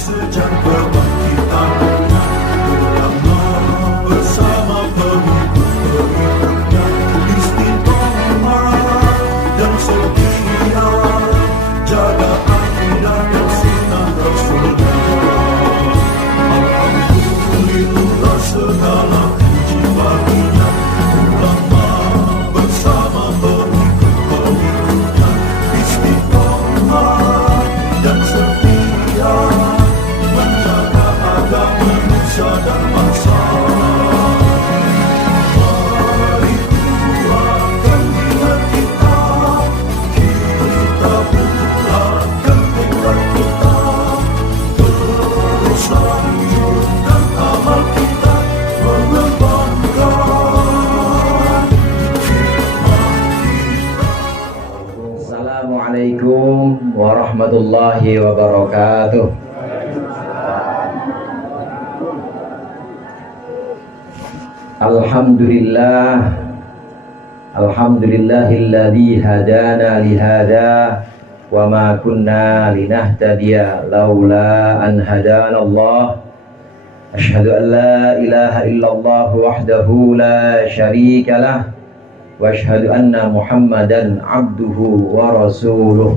sejak kebangkitannya, ulama bersama pengikut-pengikutnya istiqomah dan setia, jaga akidah dan sunnah Rasulnya. Alhamdulillah segala puji baginya, ulama bersama pengikut-pengikutnya istiqomah dan setia, menjaga agama Nusa dan bangsa. Mari kuatkan niat kita, kita bulatkan tekad kita, terus lanjutkan amal kita, mengembangkan hikmah kita. Assalamualaikum warahmatullahi wabarakatuh. Alhamdulillahilladzi hadana lihada wa ma kunna linahtadiya laula an hadana Allah. Asyhadu an la ilaha illallah wahdahu la syarika lah wa asyhadu anna Muhammadan abduhu wa rasuluh.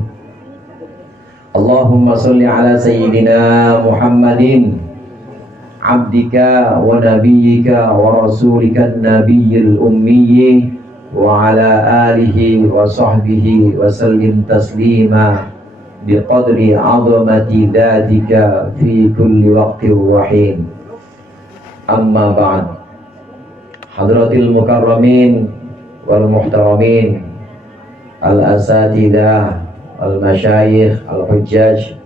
Allahumma sholli ala sayyidina Muhammadin abdika wa nabiyyika wa rasulika nabiyil ummiyyi wa ala alihi wa sahbihi wa sallim taslima biqadri azamati dhatika fi kulli waqtin wa hin. Amma ba'd. Hadratil mukarramin wal muhtaramin, al asatidah, al masyayikh, al hujjaj,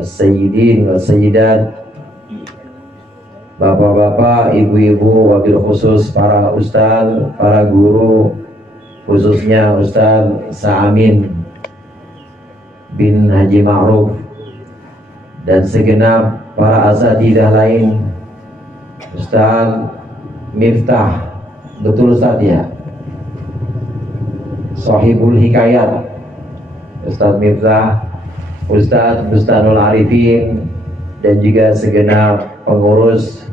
as-sayyidin wal sayyidat, bapak-bapak, ibu-ibu, wabil khusus para ustaz, para guru, khususnya Ustaz Sa'amin bin Haji Ma'ruf, dan segenap para asatidah lain, Ustaz Miftah, betul Ustaz ya, Sahibul Hikayat, Ustaz Miftah, Ustaz Bustanul Arifin, dan juga segenap pengurus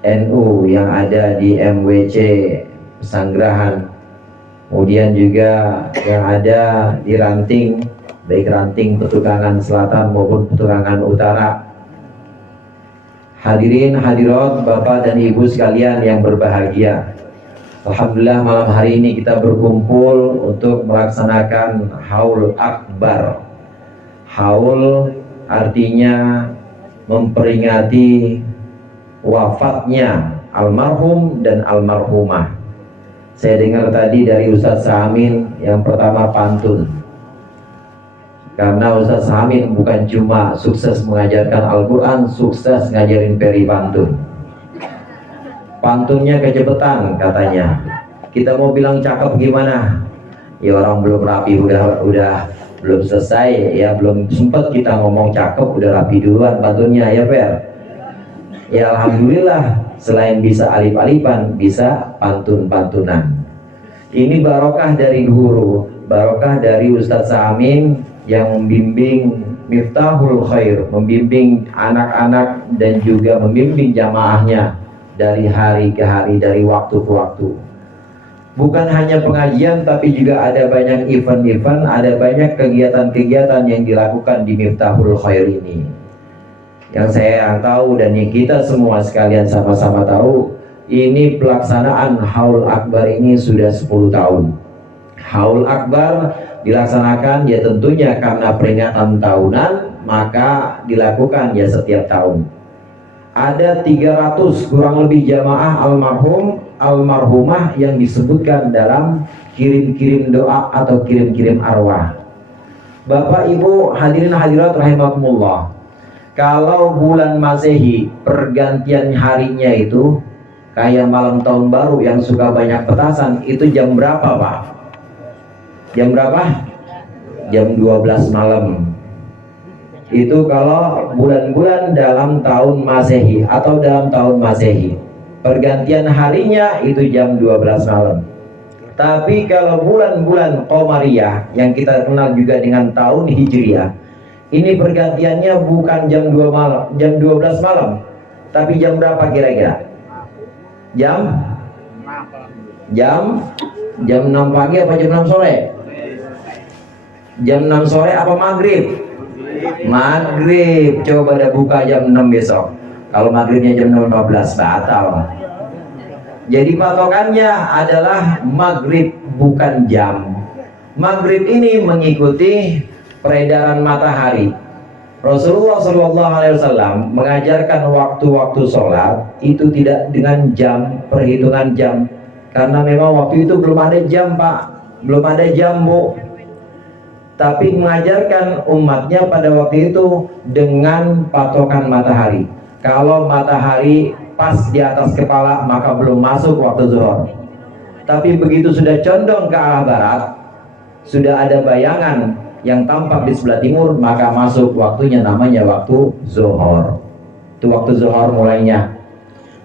NU yang ada di MWC Pesanggerahan, kemudian juga yang ada di Ranting, baik Ranting Petukangan Selatan maupun Petukangan Utara. Hadirin hadirat Bapak dan Ibu sekalian yang berbahagia, alhamdulillah malam hari ini kita berkumpul untuk melaksanakan Haul Akbar. Haul artinya memperingati wafatnya almarhum dan almarhumah. Saya dengar tadi dari Ustaz Sa'amin yang pertama pantun, karena Ustaz Sa'amin bukan cuma sukses mengajarkan Al-Quran, sukses ngajarin peri pantun. Pantunnya kecepetan katanya. Kita mau bilang cakep gimana? Ya orang belum rapi, udah belum selesai ya, belum sempat kita ngomong cakep udah rapi duluan pantunnya ya Per. Ya alhamdulillah, selain bisa alif-alifan, bisa pantun-pantunan. Ini barokah dari guru, barokah dari Ustaz Sa'amin yang membimbing Miftahul Khair, membimbing anak-anak dan juga membimbing jamaahnya dari hari ke hari, dari waktu ke waktu. Bukan hanya pengajian, tapi juga ada banyak event-event, ada banyak kegiatan-kegiatan yang dilakukan di Miftahul Khair ini. Yang saya tahu dan yang kita semua sekalian sama-sama tahu, ini pelaksanaan Haul Akbar ini sudah 10 tahun. Haul Akbar dilaksanakan ya tentunya karena peringatan tahunan, maka dilakukan ya setiap tahun. Ada 300 kurang lebih jamaah almarhum, almarhumah yang disebutkan dalam kirim-kirim doa atau kirim-kirim arwah. Bapak Ibu hadirin hadirat rahimakumullah, kalau bulan Masehi pergantian harinya itu kayak malam tahun baru yang suka banyak petasan, itu jam berapa Pak? Jam berapa? Jam 12 malam. Itu kalau bulan-bulan dalam tahun Masehi atau dalam tahun Masehi. Pergantian harinya itu jam 12 malam. Tapi kalau bulan-bulan Qamariyah yang kita kenal juga dengan tahun Hijriyah, Ini pergantiannya bukan jam 2 malam, jam 12 malam, tapi jam berapa kira-kira? Jam jam jam 6 pagi apa jam 6 sore? Jam 6 sore apa maghrib? Maghrib. Coba dah buka jam 6 besok. Kalau maghribnya jam 15 batal. Jadi patokannya adalah maghrib, bukan jam. Maghrib ini mengikuti peredaran matahari. Rasulullah SAW mengajarkan waktu-waktu sholat itu tidak dengan jam, perhitungan jam, karena memang waktu itu belum ada jam, Pak, belum ada jam, Bu. Tapi mengajarkan umatnya pada waktu itu dengan patokan matahari. Kalau matahari pas di atas kepala maka belum masuk waktu zuhur. Tapi begitu sudah condong ke arah barat, sudah ada bayangan yang tampak di sebelah timur, maka masuk waktunya, namanya waktu zuhur. Itu waktu zuhur mulainya.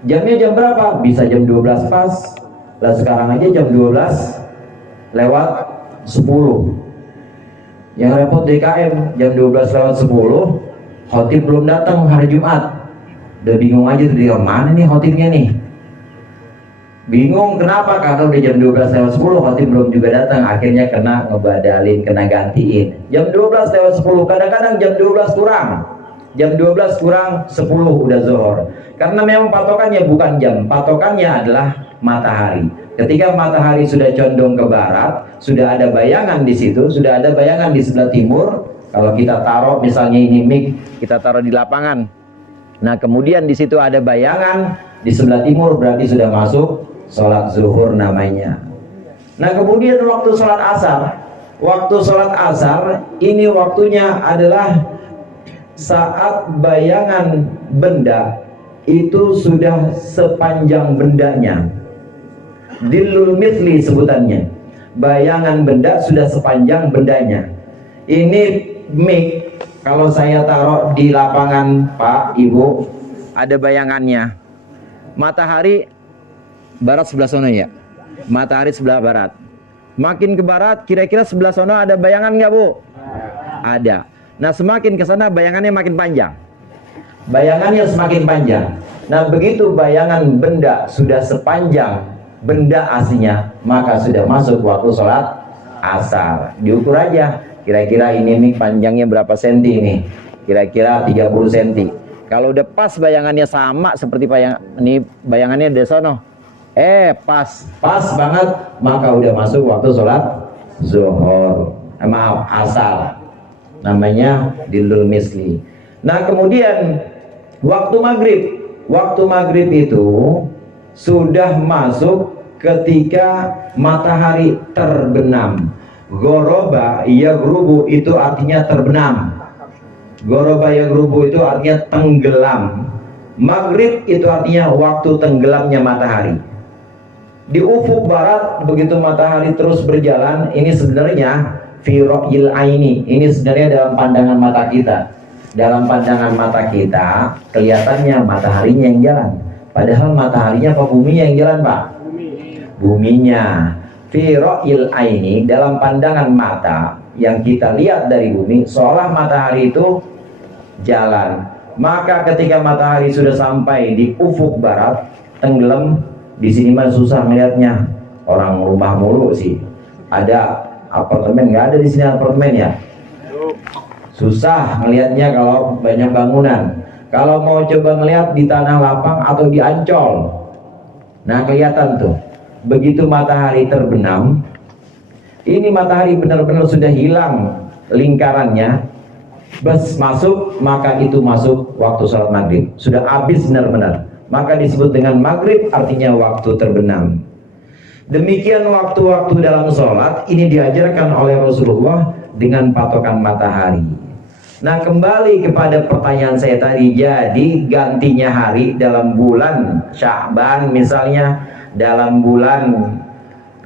Jamnya jam berapa? Bisa jam 12 pas. Lah sekarang aja jam 12 lewat 10. Yang repot DKM jam 12 lewat 10, khotib belum datang hari Jumat. Udah bingung aja tuh, dia mana nih khotibnya nih. Bingung kenapa? Karena udah jam 12 lewat 10 khotib belum juga datang. Akhirnya kena ngebadalin, kena gantiin. Jam 12 lewat 10, kadang-kadang jam 12 kurang. Jam 12 kurang 10 udah zuhur. Karena memang patokannya bukan jam, patokannya adalah matahari. Ketika matahari sudah condong ke barat, sudah ada bayangan di situ, sudah ada bayangan di sebelah timur. Kalau kita taruh misalnya ini mic, kita taruh di lapangan. Nah, kemudian di situ ada bayangan di sebelah timur, berarti sudah masuk sholat zuhur namanya. Nah, kemudian waktu sholat asar. Waktu sholat asar ini waktunya adalah saat bayangan benda itu sudah sepanjang bendanya. Dilul mithli sebutannya. Bayangan benda sudah sepanjang bendanya. Ini mic, kalau saya taruh di lapangan, Pak, Ibu, ada bayangannya. Matahari barat sebelah sono ya. Matahari sebelah barat. Makin ke barat, kira-kira sebelah sono ada bayangan nggak, Bu? Ada. Nah, semakin ke sana bayangannya makin panjang. Bayangannya semakin panjang. Nah, begitu bayangan benda sudah sepanjang benda aslinya, maka sudah masuk waktu sholat asar. Diukur aja, kira-kira ini nih panjangnya berapa senti nih? Kira-kira 30 senti. Kalau udah pas bayangannya sama seperti ini bayangannya dari sono, pas banget, maka udah masuk waktu sholat zuhur. Maaf, asar. Namanya dilul misli. Nah, kemudian waktu maghrib. Waktu maghrib itu sudah masuk ketika matahari terbenam. Goroba yaghrubu itu artinya terbenam. Goroba yaghrubu itu artinya tenggelam. Maghrib itu artinya waktu tenggelamnya matahari. Di ufuk barat begitu matahari terus berjalan, ini sebenarnya fi ra'yil aini. Ini sebenarnya dalam pandangan mata kita. Dalam pandangan mata kita kelihatannya mataharinya yang jalan. Padahal mataharinya apa buminya yang jalan, Pak? Buminya. Fi ra'yil aini, dalam pandangan mata yang kita lihat dari bumi, seolah matahari itu jalan. Maka ketika matahari sudah sampai di ufuk barat, tenggelam, di sini mah susah melihatnya. Orang rumah mulu sih. Ada apartemen, nggak ada di sini apartemen ya? Susah melihatnya kalau banyak bangunan. Kalau mau coba ngelihat di tanah lapang atau di Ancol, nah kelihatan tuh. Begitu matahari terbenam, ini matahari benar-benar sudah hilang lingkarannya. Bes masuk, maka itu masuk waktu sholat maghrib. Sudah habis benar-benar. Maka disebut dengan maghrib, artinya waktu terbenam. Demikian waktu-waktu dalam sholat ini diajarkan oleh Rasulullah dengan patokan matahari. Nah, kembali kepada pertanyaan saya tadi, jadi gantinya hari dalam bulan Sya'ban misalnya, dalam bulan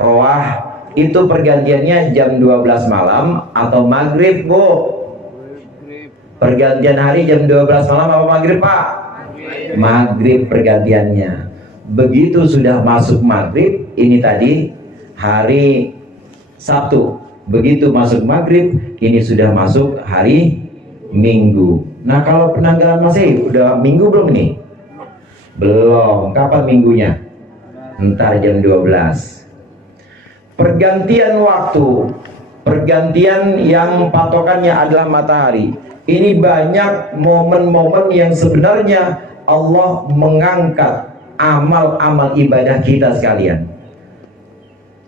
Roah itu pergantiannya jam 12 malam atau maghrib, Bu? Pergantian hari jam 12 malam apa maghrib, Pak? Maghrib pergantiannya. Begitu sudah masuk maghrib, ini tadi hari Sabtu. Begitu masuk maghrib, ini sudah masuk hari Minggu. Nah, kalau penanggalan Masehi udah minggu belum nih? Belum. Kapan minggunya? Ntar jam 12. Pergantian waktu, pergantian yang patokannya adalah matahari. Ini banyak momen-momen yang sebenarnya Allah mengangkat amal-amal ibadah kita sekalian.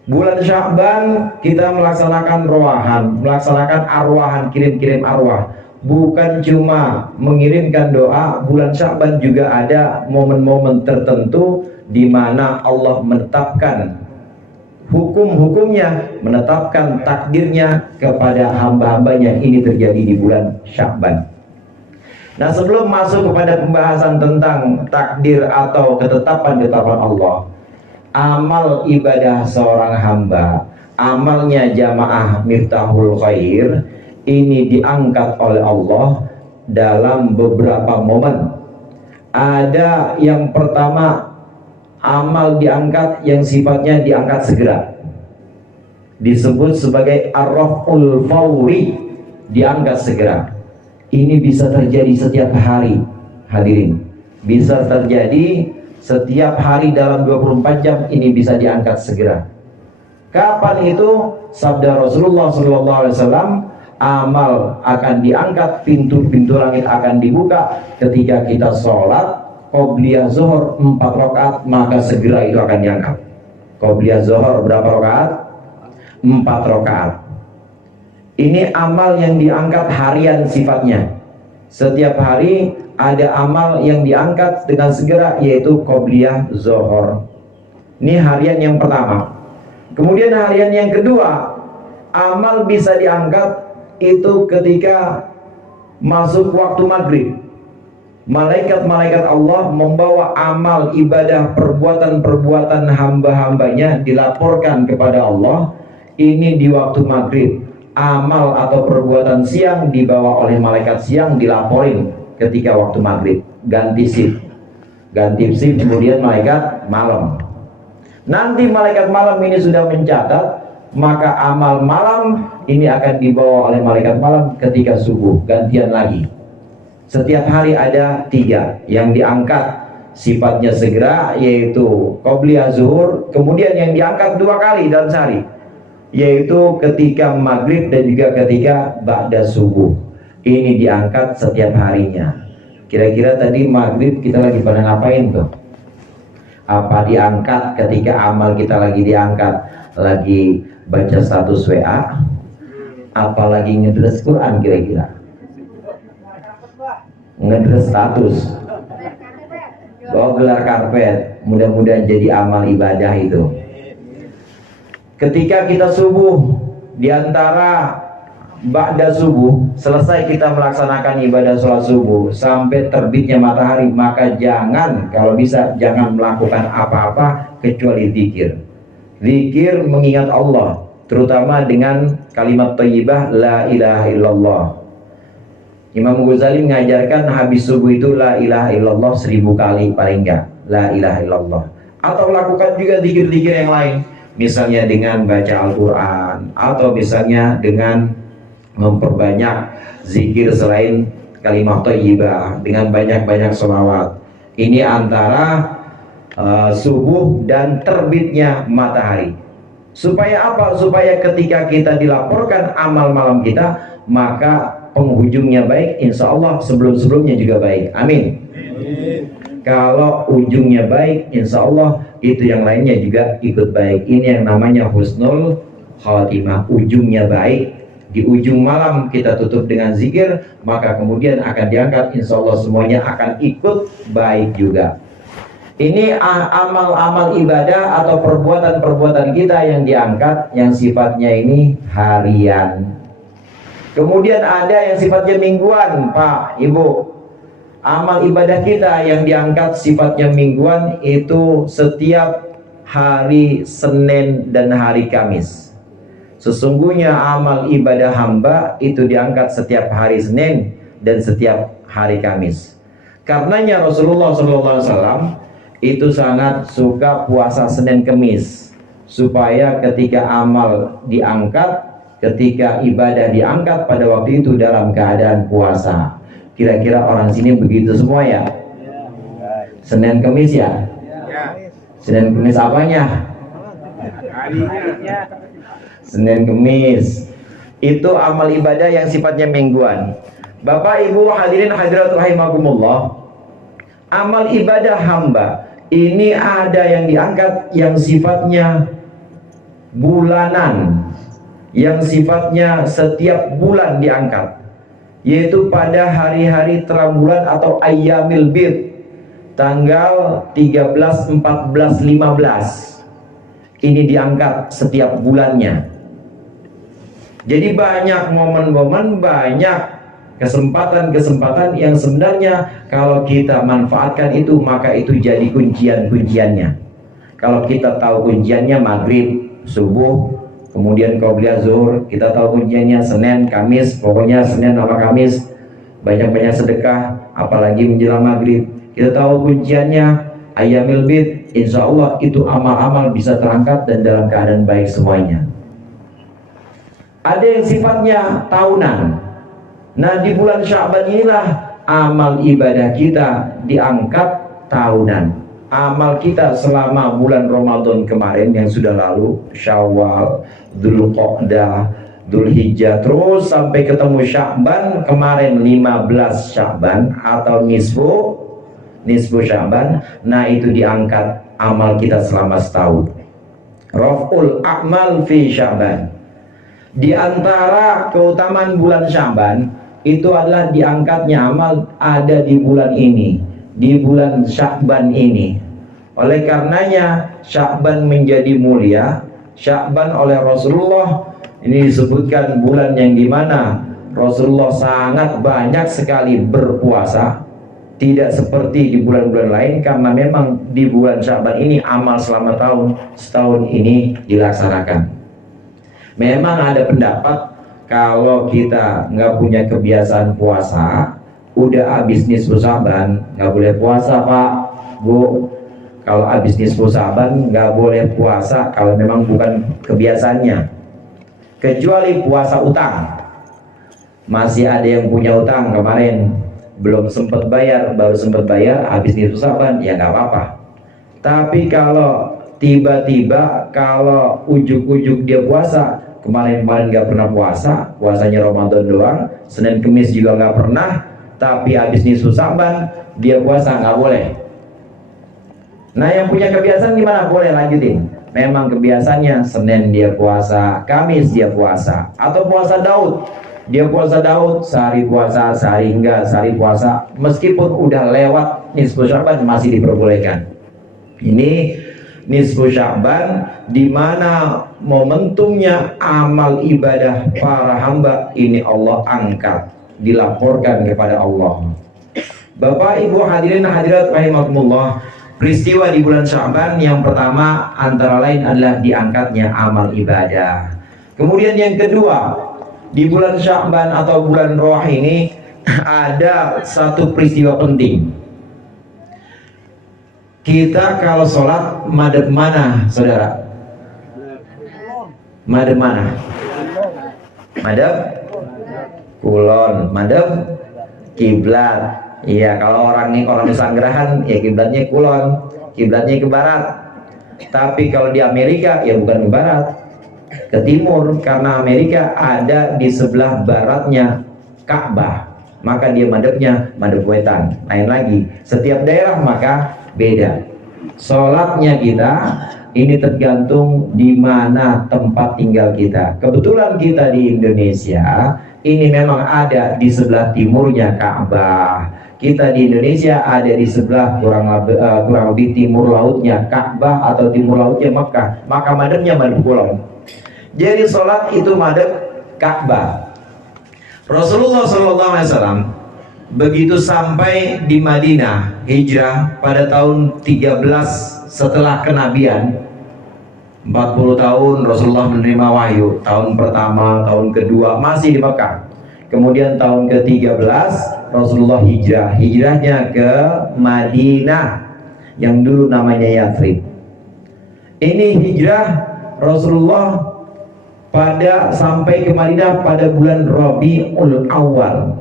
Bulan Sya'ban kita melaksanakan roahan, melaksanakan arwahan, kirim-kirim arwah. Bukan cuma mengirimkan doa, bulan Sya'ban juga ada momen-momen tertentu di mana Allah menetapkan hukum-hukumnya, menetapkan takdirnya kepada hamba-hambanya. Ini terjadi di bulan Sya'ban. Nah, sebelum masuk kepada pembahasan tentang takdir atau ketetapan-ketetapan Allah, amal ibadah seorang hamba, amalnya jamaah Miftahul Khair, ini diangkat oleh Allah dalam beberapa momen. Ada yang pertama, amal diangkat yang sifatnya diangkat segera, disebut sebagai ar-raf'ul fawri, diangkat segera. Ini bisa terjadi setiap hari, hadirin. Bisa terjadi setiap hari dalam 24 jam, ini bisa diangkat segera. Kapan itu? Sabda Rasulullah SAW, amal akan diangkat, pintu-pintu langit akan dibuka ketika kita sholat qobliyah zuhur 4 rakaat, maka segera itu akan diangkat. Qobliyah zuhur berapa rakaat? 4 rakaat. Ini amal yang diangkat harian sifatnya. Setiap hari ada amal yang diangkat dengan segera, yaitu qobliyah zuhur. Ini harian yang pertama. Kemudian harian yang kedua, amal bisa diangkat itu ketika masuk waktu maghrib. Malaikat-malaikat Allah membawa amal ibadah perbuatan-perbuatan hamba-hambanya dilaporkan kepada Allah. Ini di waktu maghrib. Amal atau perbuatan siang dibawa oleh malaikat siang, dilaporin ketika waktu maghrib. Ganti shift, kemudian malaikat malam. Nanti malaikat malam ini sudah mencatat, maka amal malam ini akan dibawa oleh malaikat malam ketika subuh, gantian lagi. Setiap hari ada 3 yang diangkat sifatnya segera, yaitu qobliyah zuhur. Kemudian yang diangkat 2 kali dalam sehari, yaitu ketika maghrib dan juga ketika ba'da subuh. Ini diangkat setiap harinya. Kira-kira tadi maghrib kita lagi pada ngapain tuh? Apa diangkat ketika amal kita lagi diangkat? Lagi baca status WA? Apalagi ngedres Quran kira-kira? Ngedres status. Oh, gelar karpet. Mudah-mudahan jadi amal ibadah itu. Ketika kita subuh, diantara ba'da subuh, selesai kita melaksanakan ibadah sholat subuh sampai terbitnya matahari, maka jangan, kalau bisa jangan melakukan apa-apa kecuali zikir. Zikir mengingat Allah, terutama dengan kalimat thayyibah la ilaha illallah. Imam Ghazali mengajarkan habis subuh itu la ilaha illallah 1000 kali paling enggak, la ilaha illallah. Atau lakukan juga zikir-zikir yang lain, misalnya dengan baca Al-Quran, atau misalnya dengan memperbanyak zikir selain kalimat thayyibah, dengan banyak-banyak sholawat. Ini antara subuh dan terbitnya matahari. Supaya apa? Supaya ketika kita dilaporkan amal malam kita, maka penghujungnya baik, insya Allah sebelum-sebelumnya juga baik. Amin. Kalau ujungnya baik, insya Allah itu yang lainnya juga ikut baik. Ini yang namanya husnul khatimah. Ujungnya baik, di ujung malam kita tutup dengan zikir, maka kemudian akan diangkat, insya Allah semuanya akan ikut baik juga. Ini amal-amal ibadah atau perbuatan-perbuatan kita yang diangkat, yang sifatnya ini harian. Kemudian ada yang sifatnya mingguan, Pak, Ibu. Amal ibadah kita yang diangkat sifatnya mingguan itu setiap hari Senin dan hari Kamis. Sesungguhnya amal ibadah hamba itu diangkat setiap hari Senin dan setiap hari Kamis. Karenanya Rasulullah SAW itu sangat suka puasa Senin Kamis, supaya ketika amal diangkat ketika ibadah diangkat pada waktu itu dalam keadaan puasa. Kira-kira orang sini begitu semua ya? Senin Kemis ya? Senin Kemis apanya? Senin Kemis itu amal ibadah yang sifatnya mingguan. Bapak Ibu hadirin hadirat rahimakumullah, amal ibadah hamba ini ada yang diangkat yang sifatnya bulanan, yang sifatnya setiap bulan diangkat, yaitu pada hari-hari terang bulan atau ayyamil bid, tanggal 13, 14, 15. Ini diangkat setiap bulannya. Jadi banyak momen-momen, banyak kesempatan-kesempatan yang sebenarnya kalau kita manfaatkan itu, maka itu jadi kuncian-kunciannya. Kalau kita tahu kunciannya maghrib, subuh, kemudian qobliyah zuhur, kita tahu kunciannya Senin, Kamis, pokoknya Senin sama Kamis banyak-banyak sedekah, apalagi menjelang maghrib. Kita tahu kunciannya ayyamil bid, insya Allah itu amal-amal bisa terangkat dan dalam keadaan baik semuanya. Ada yang sifatnya tahunan. Nah, di bulan Sya'ban inilah amal ibadah kita diangkat tahunan. Amal kita selama bulan Ramadan kemarin yang sudah lalu, Syawal, Dzulqa'dah, Dzulhijjah, terus sampai ketemu Sya'ban kemarin 15 Sya'ban atau nisfu Sya'ban. Nah, itu diangkat amal kita selama setahun. Raf'ul a'mal fi Sya'ban. Di antara keutamaan bulan Sya'ban itu adalah diangkatnya amal ada di bulan ini, di bulan Sya'ban ini. Oleh karenanya Sya'ban menjadi mulia. Sya'ban oleh Rasulullah ini disebutkan bulan yang dimana Rasulullah sangat banyak sekali berpuasa, tidak seperti di bulan-bulan lain, karena memang di bulan Sya'ban ini amal selama setahun ini dilaksanakan. Memang ada pendapat kalau kita nggak punya kebiasaan puasa, udah habis nisfu Sya'ban nggak boleh puasa Pak, Bu. Kalau habis nisfu Sya'ban nggak boleh puasa kalau memang bukan kebiasaannya, kecuali puasa utang. Masih ada yang punya utang kemarin belum sempat bayar, baru sempat bayar habis nisfu Sya'ban, ya nggak apa-apa. Tapi kalau tiba-tiba, kalau ujuk-ujuk dia puasa, kemarin-kemarin nggak pernah puasa, puasanya Ramadan doang, Senin Kemis juga nggak pernah, tapi habis nisfu Sya'ban dia puasa, nggak boleh. Nah, yang punya kebiasaan gimana? Boleh lanjutin. Memang kebiasaannya Senin dia puasa, Kamis dia puasa, atau puasa Daud. Dia puasa Daud, sehari puasa, sehari enggak, sehari puasa, meskipun udah lewat nisfu Sya'ban masih diperbolehkan. Ini nisfu Sya'ban di mana momentumnya amal ibadah para hamba ini Allah angkat, dilaporkan kepada Allah. Bapak Ibu hadirin hadirat rahimakumullah, peristiwa di bulan Sya'ban yang pertama antara lain adalah diangkatnya amal ibadah. Kemudian yang kedua, di bulan Sya'ban atau bulan Roh ini ada satu peristiwa penting. Kita kalau sholat madhab mana, saudara? Madhab mana? Madhab kulon, madhab kiblat. Iya, kalau orang Nusanggerahan ya kiblatnya kulon, kiblatnya ke barat. Tapi kalau di Amerika ya bukan ke barat, ke timur, karena Amerika ada di sebelah baratnya Ka'bah. Maka dia madhabnya madhab wetan. Lain lagi, setiap daerah maka beda. Sholatnya kita ini tergantung di mana tempat tinggal kita. Kebetulan kita di Indonesia ini memang ada di sebelah timurnya Ka'bah. Kita di Indonesia ada di sebelah kurang lebih timur lautnya Ka'bah atau timur lautnya Mekah. Maka madhabnya madhab kulon. Jadi sholat itu madhab Ka'bah. Rasulullah SAW begitu sampai di Madinah hijrah pada tahun 13 setelah kenabian, 40 tahun Rasulullah menerima wahyu. Tahun pertama, tahun kedua masih di Mekah. Kemudian tahun ke-13 Rasulullah hijrah. Hijrahnya ke Madinah yang dulu namanya Yathrib. Ini hijrah Rasulullah sampai ke Madinah pada bulan Rabiul Awal.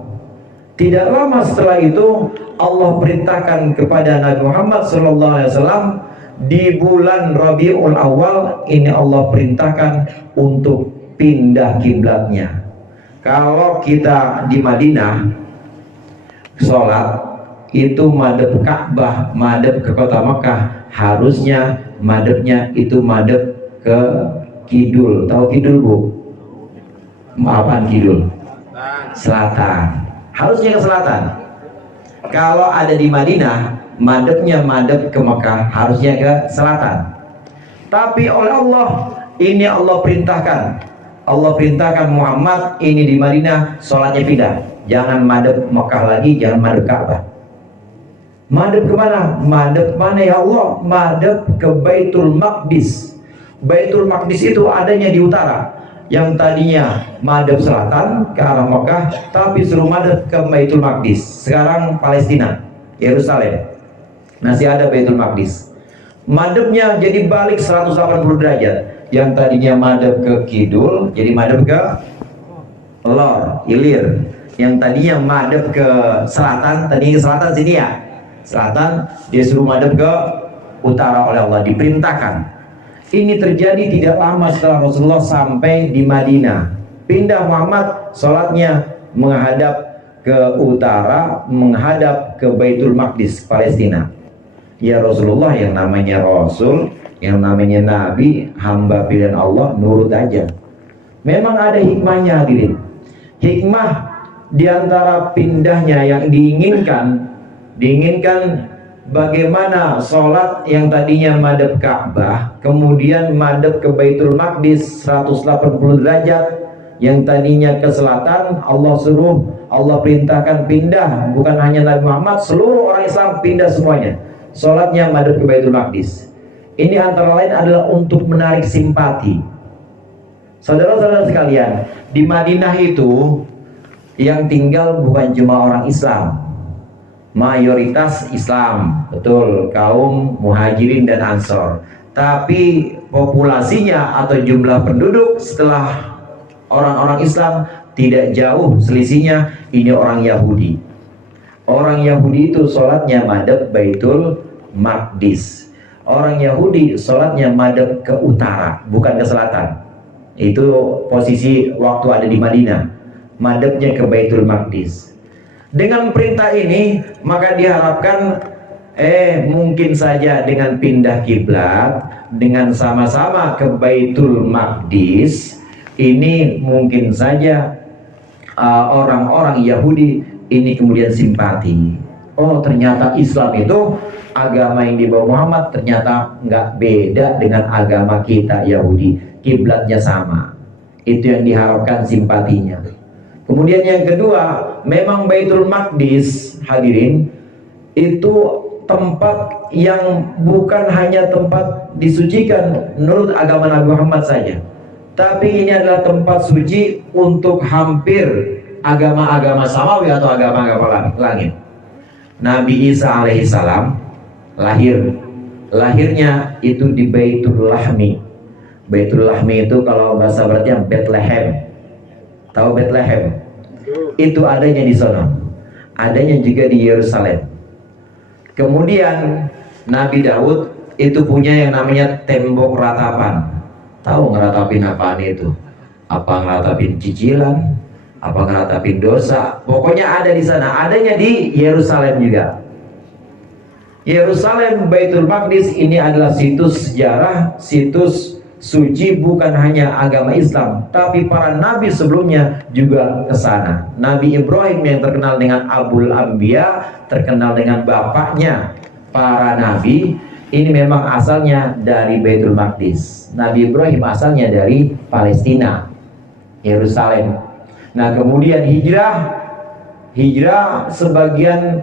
Tidak lama setelah itu Allah perintahkan kepada Nabi Muhammad SAW di bulan Rabiul Awal ini Allah perintahkan untuk pindah kiblatnya. Kalau kita di Madinah sholat itu madhep Ka'bah, madhep ke kota Mekah, harusnya madhepnya itu madhep ke kidul. Tahu kidul, Bu? Apaan kidul? Selatan. Harusnya ke selatan. Kalau ada di Madinah, madhepnya madhep ke Mekah, harusnya ke selatan. Tapi oleh Allah, ini Allah perintahkan Muhammad ini di Madinah sholatnya pindah. Jangan madhep Mekah lagi, jangan madhep Ka'bah. Madhep kemana? Madhep mana ya Allah? Madhep ke Baitul Maqdis. Baitul Maqdis itu adanya di utara. Yang tadinya madhep selatan ke arah Mekah, tapi suruh madhep ke Baitul Maqdis. Sekarang Palestina, Yerusalem. Masih ada Baitul Maqdis. Madhepnya jadi balik 180 derajat. Yang tadinya madhep ke kidul, jadi madhep ke lor, ilir. Yang tadinya madhep ke selatan, tadinya ke selatan sini ya. Selatan, dia suruh madhep ke utara oleh Allah, diperintahkan. Ini terjadi tidak lama setelah Rasulullah sampai di Madinah. Pindah Muhammad, sholatnya menghadap ke utara, menghadap ke Baitul Maqdis, Palestina. Ya Rasulullah, yang namanya Rasul, yang namanya Nabi, hamba pilihan Allah, nurut aja. Memang ada hikmahnya, hadirin. Hikmah diantara pindahnya yang diinginkan bagaimana sholat yang tadinya madhep Ka'bah kemudian madhep ke Baitul Maqdis 180 derajat, yang tadinya ke selatan Allah perintahkan pindah. Bukan hanya Nabi Muhammad, seluruh orang Islam pindah semuanya, sholatnya madhep ke Baitul Maqdis. Ini antara lain adalah untuk menarik simpati. Saudara-saudara sekalian, di Madinah itu yang tinggal bukan cuma orang Islam, mayoritas Islam, betul, kaum muhajirin dan ansor. Tapi populasinya atau jumlah penduduk setelah orang-orang Islam tidak jauh selisihnya, ini orang Yahudi. Orang Yahudi itu sholatnya madhep Baitul Maqdis. Orang Yahudi sholatnya madhep ke utara, bukan ke selatan. Itu posisi waktu ada di Madinah, madhepnya ke Baitul Maqdis. Dengan perintah ini maka diharapkan mungkin saja dengan pindah kiblat, dengan sama-sama ke Baitul Maqdis, ini mungkin saja orang-orang Yahudi ini kemudian simpati. Oh, ternyata Islam itu agama yang dibawa Muhammad ternyata nggak beda dengan agama kita Yahudi, kiblatnya sama. Itu yang diharapkan simpatinya. Kemudian yang kedua, memang Baitul Maqdis, hadirin, itu tempat yang bukan hanya tempat disucikan menurut agama Nabi Muhammad saja, tapi ini adalah tempat suci untuk hampir agama-agama samawi atau agama-agama langit. Nabi Isa alaihissalam lahirnya itu di Baitul Lahmi. Baitul Lahmi itu kalau bahasa berarti Bethlehem. Tahu Bethlehem? Itu adanya di sana. Adanya juga di Yerusalem. Kemudian Nabi Daud itu punya yang namanya tembok ratapan. Tahu ngeratapin apaan itu? Apa ngeratapin cicilan? Apa ngeratapin dosa? Pokoknya ada di sana. Adanya di Yerusalem juga. Yerusalem, Baitul Maqdis ini adalah situs sejarah, situs suci bukan hanya agama Islam, tapi para nabi sebelumnya juga ke sana. Nabi Ibrahim yang terkenal dengan Abul Anbiya, terkenal dengan bapaknya para nabi, ini memang asalnya dari Baitul Maqdis. Nabi Ibrahim asalnya dari Palestina, Yerusalem. Nah, kemudian hijrah sebagian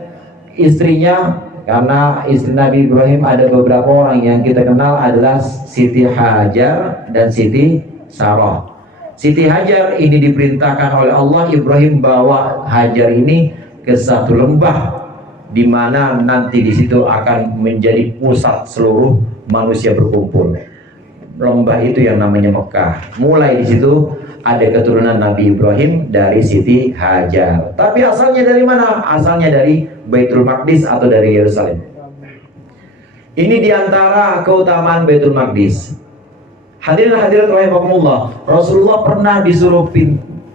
istrinya, karena istri Nabi Ibrahim ada beberapa orang yang kita kenal adalah Siti Hajar dan Siti Sarah. Siti Hajar ini diperintahkan oleh Allah, Ibrahim bawa Hajar ini ke satu lembah di mana nanti di situ akan menjadi pusat seluruh manusia berkumpul. lembah itu yang namanya Mekah. Mulai di situ ada keturunan Nabi Ibrahim dari Siti Hajar. Tapi asalnya dari mana? Asalnya dari Baitul Maqdis atau dari Yerusalem. Ini diantara keutamaan Baitul Maqdis. Hadirin hadirat rahimakumullah, Rasulullah pernah disuruh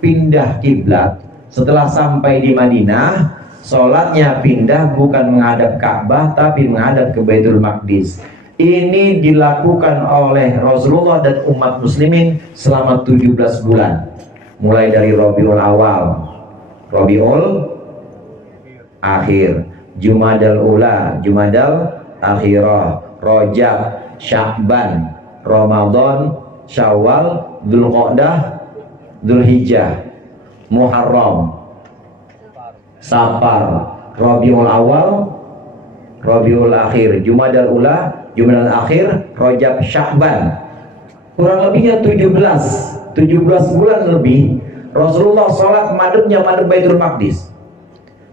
pindah kiblat setelah sampai di Madinah. Sholatnya pindah bukan menghadap Ka'bah tapi menghadap ke Baitul Maqdis. Ini dilakukan oleh Rasulullah dan umat muslimin selama 17 bulan. Mulai dari Rabiul Awal, Rabiul Akhir, Jumadal Ula, Jumadal Akhirah, Rajab, Sya'ban, Ramadan, Syawal, Dzulqa'dah, Dzulhijjah, Muharram, Safar, Rabiul Awal, Rabiul Akhir, Jumadal Ula, Jumadal Akhir, Rajab, Sya'ban. Kurang lebihnya 17 bulan lebih Rasulullah sholat madhabnya madhab Baitul Maqdis.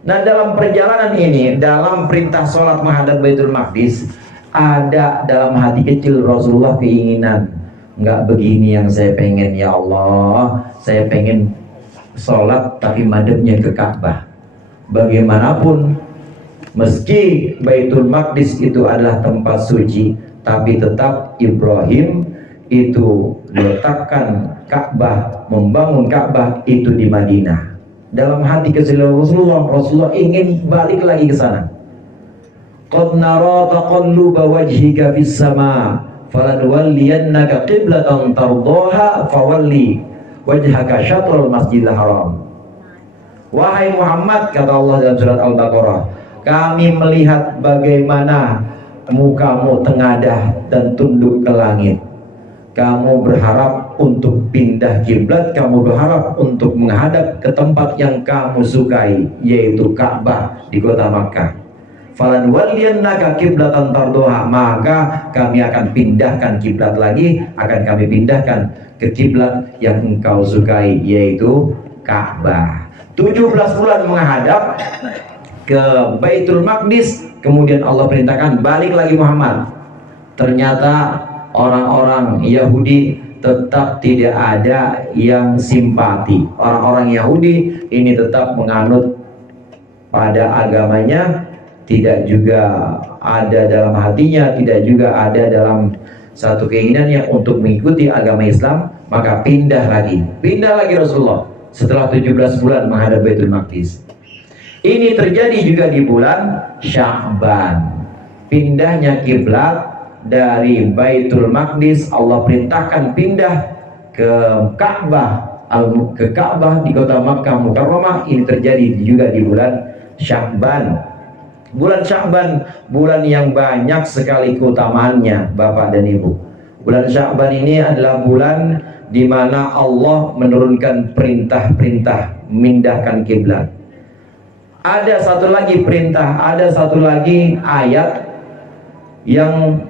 Nah, dalam perjalanan ini, dalam perintah sholat menghadap Baitul Maqdis, ada dalam hati kecil Rasulullah keinginan, nggak begini yang saya pengen, ya Allah, saya pengen sholat tapi madhabnya ke Ka'bah. Bagaimanapun, meski Baitul Maqdis itu adalah tempat suci, tapi tetap Ibrahim itu letakkan Ka'bah, membangun Ka'bah itu di Madinah. Dalam hati kecil Rasulullah ingin balik lagi ke sana. Qad nara taqalluba wajhika fis sama, falanwalliyannaka qiblatan tardaha fawalli wajhaka syatrul masjidil haram. Wahai Muhammad, kata Allah dalam surat Al-Baqarah, kami melihat bagaimana mukamu tengadah dan tunduk ke langit. Kamu berharap untuk pindah kiblat, kamu berharap untuk menghadap ke tempat yang kamu sukai, yaitu Ka'bah di kota Makkah. Falan waliyannaka kiblatan tardoha, maka kami akan pindahkan kiblat lagi, akan kami pindahkan ke kiblat yang engkau sukai, yaitu Ka'bah. 17 bulan menghadap ke Baitul Maqdis, kemudian Allah perintahkan balik lagi Muhammad. Ternyata orang-orang Yahudi tetap tidak ada yang simpati. Orang-orang Yahudi ini tetap menganut pada agamanya, tidak juga ada dalam hatinya, tidak juga ada dalam satu keinginannya untuk mengikuti agama Islam. Maka pindah lagi Rasulullah setelah 17 bulan menghadap Baitul Maqdis. Ini terjadi juga di bulan Sya'ban. Pindahnya kiblat dari Baitul Maqdis, Allah perintahkan pindah ke Ka'bah, di kota Makkah Mukarramah. Ini terjadi juga di bulan Sya'ban. Bulan Sya'ban, bulan yang banyak sekali keutamaannya, Bapak dan Ibu. Bulan Sya'ban ini adalah bulan di mana Allah menurunkan perintah-perintah memindahkan kiblat. Ada satu lagi perintah, ada satu lagi ayat yang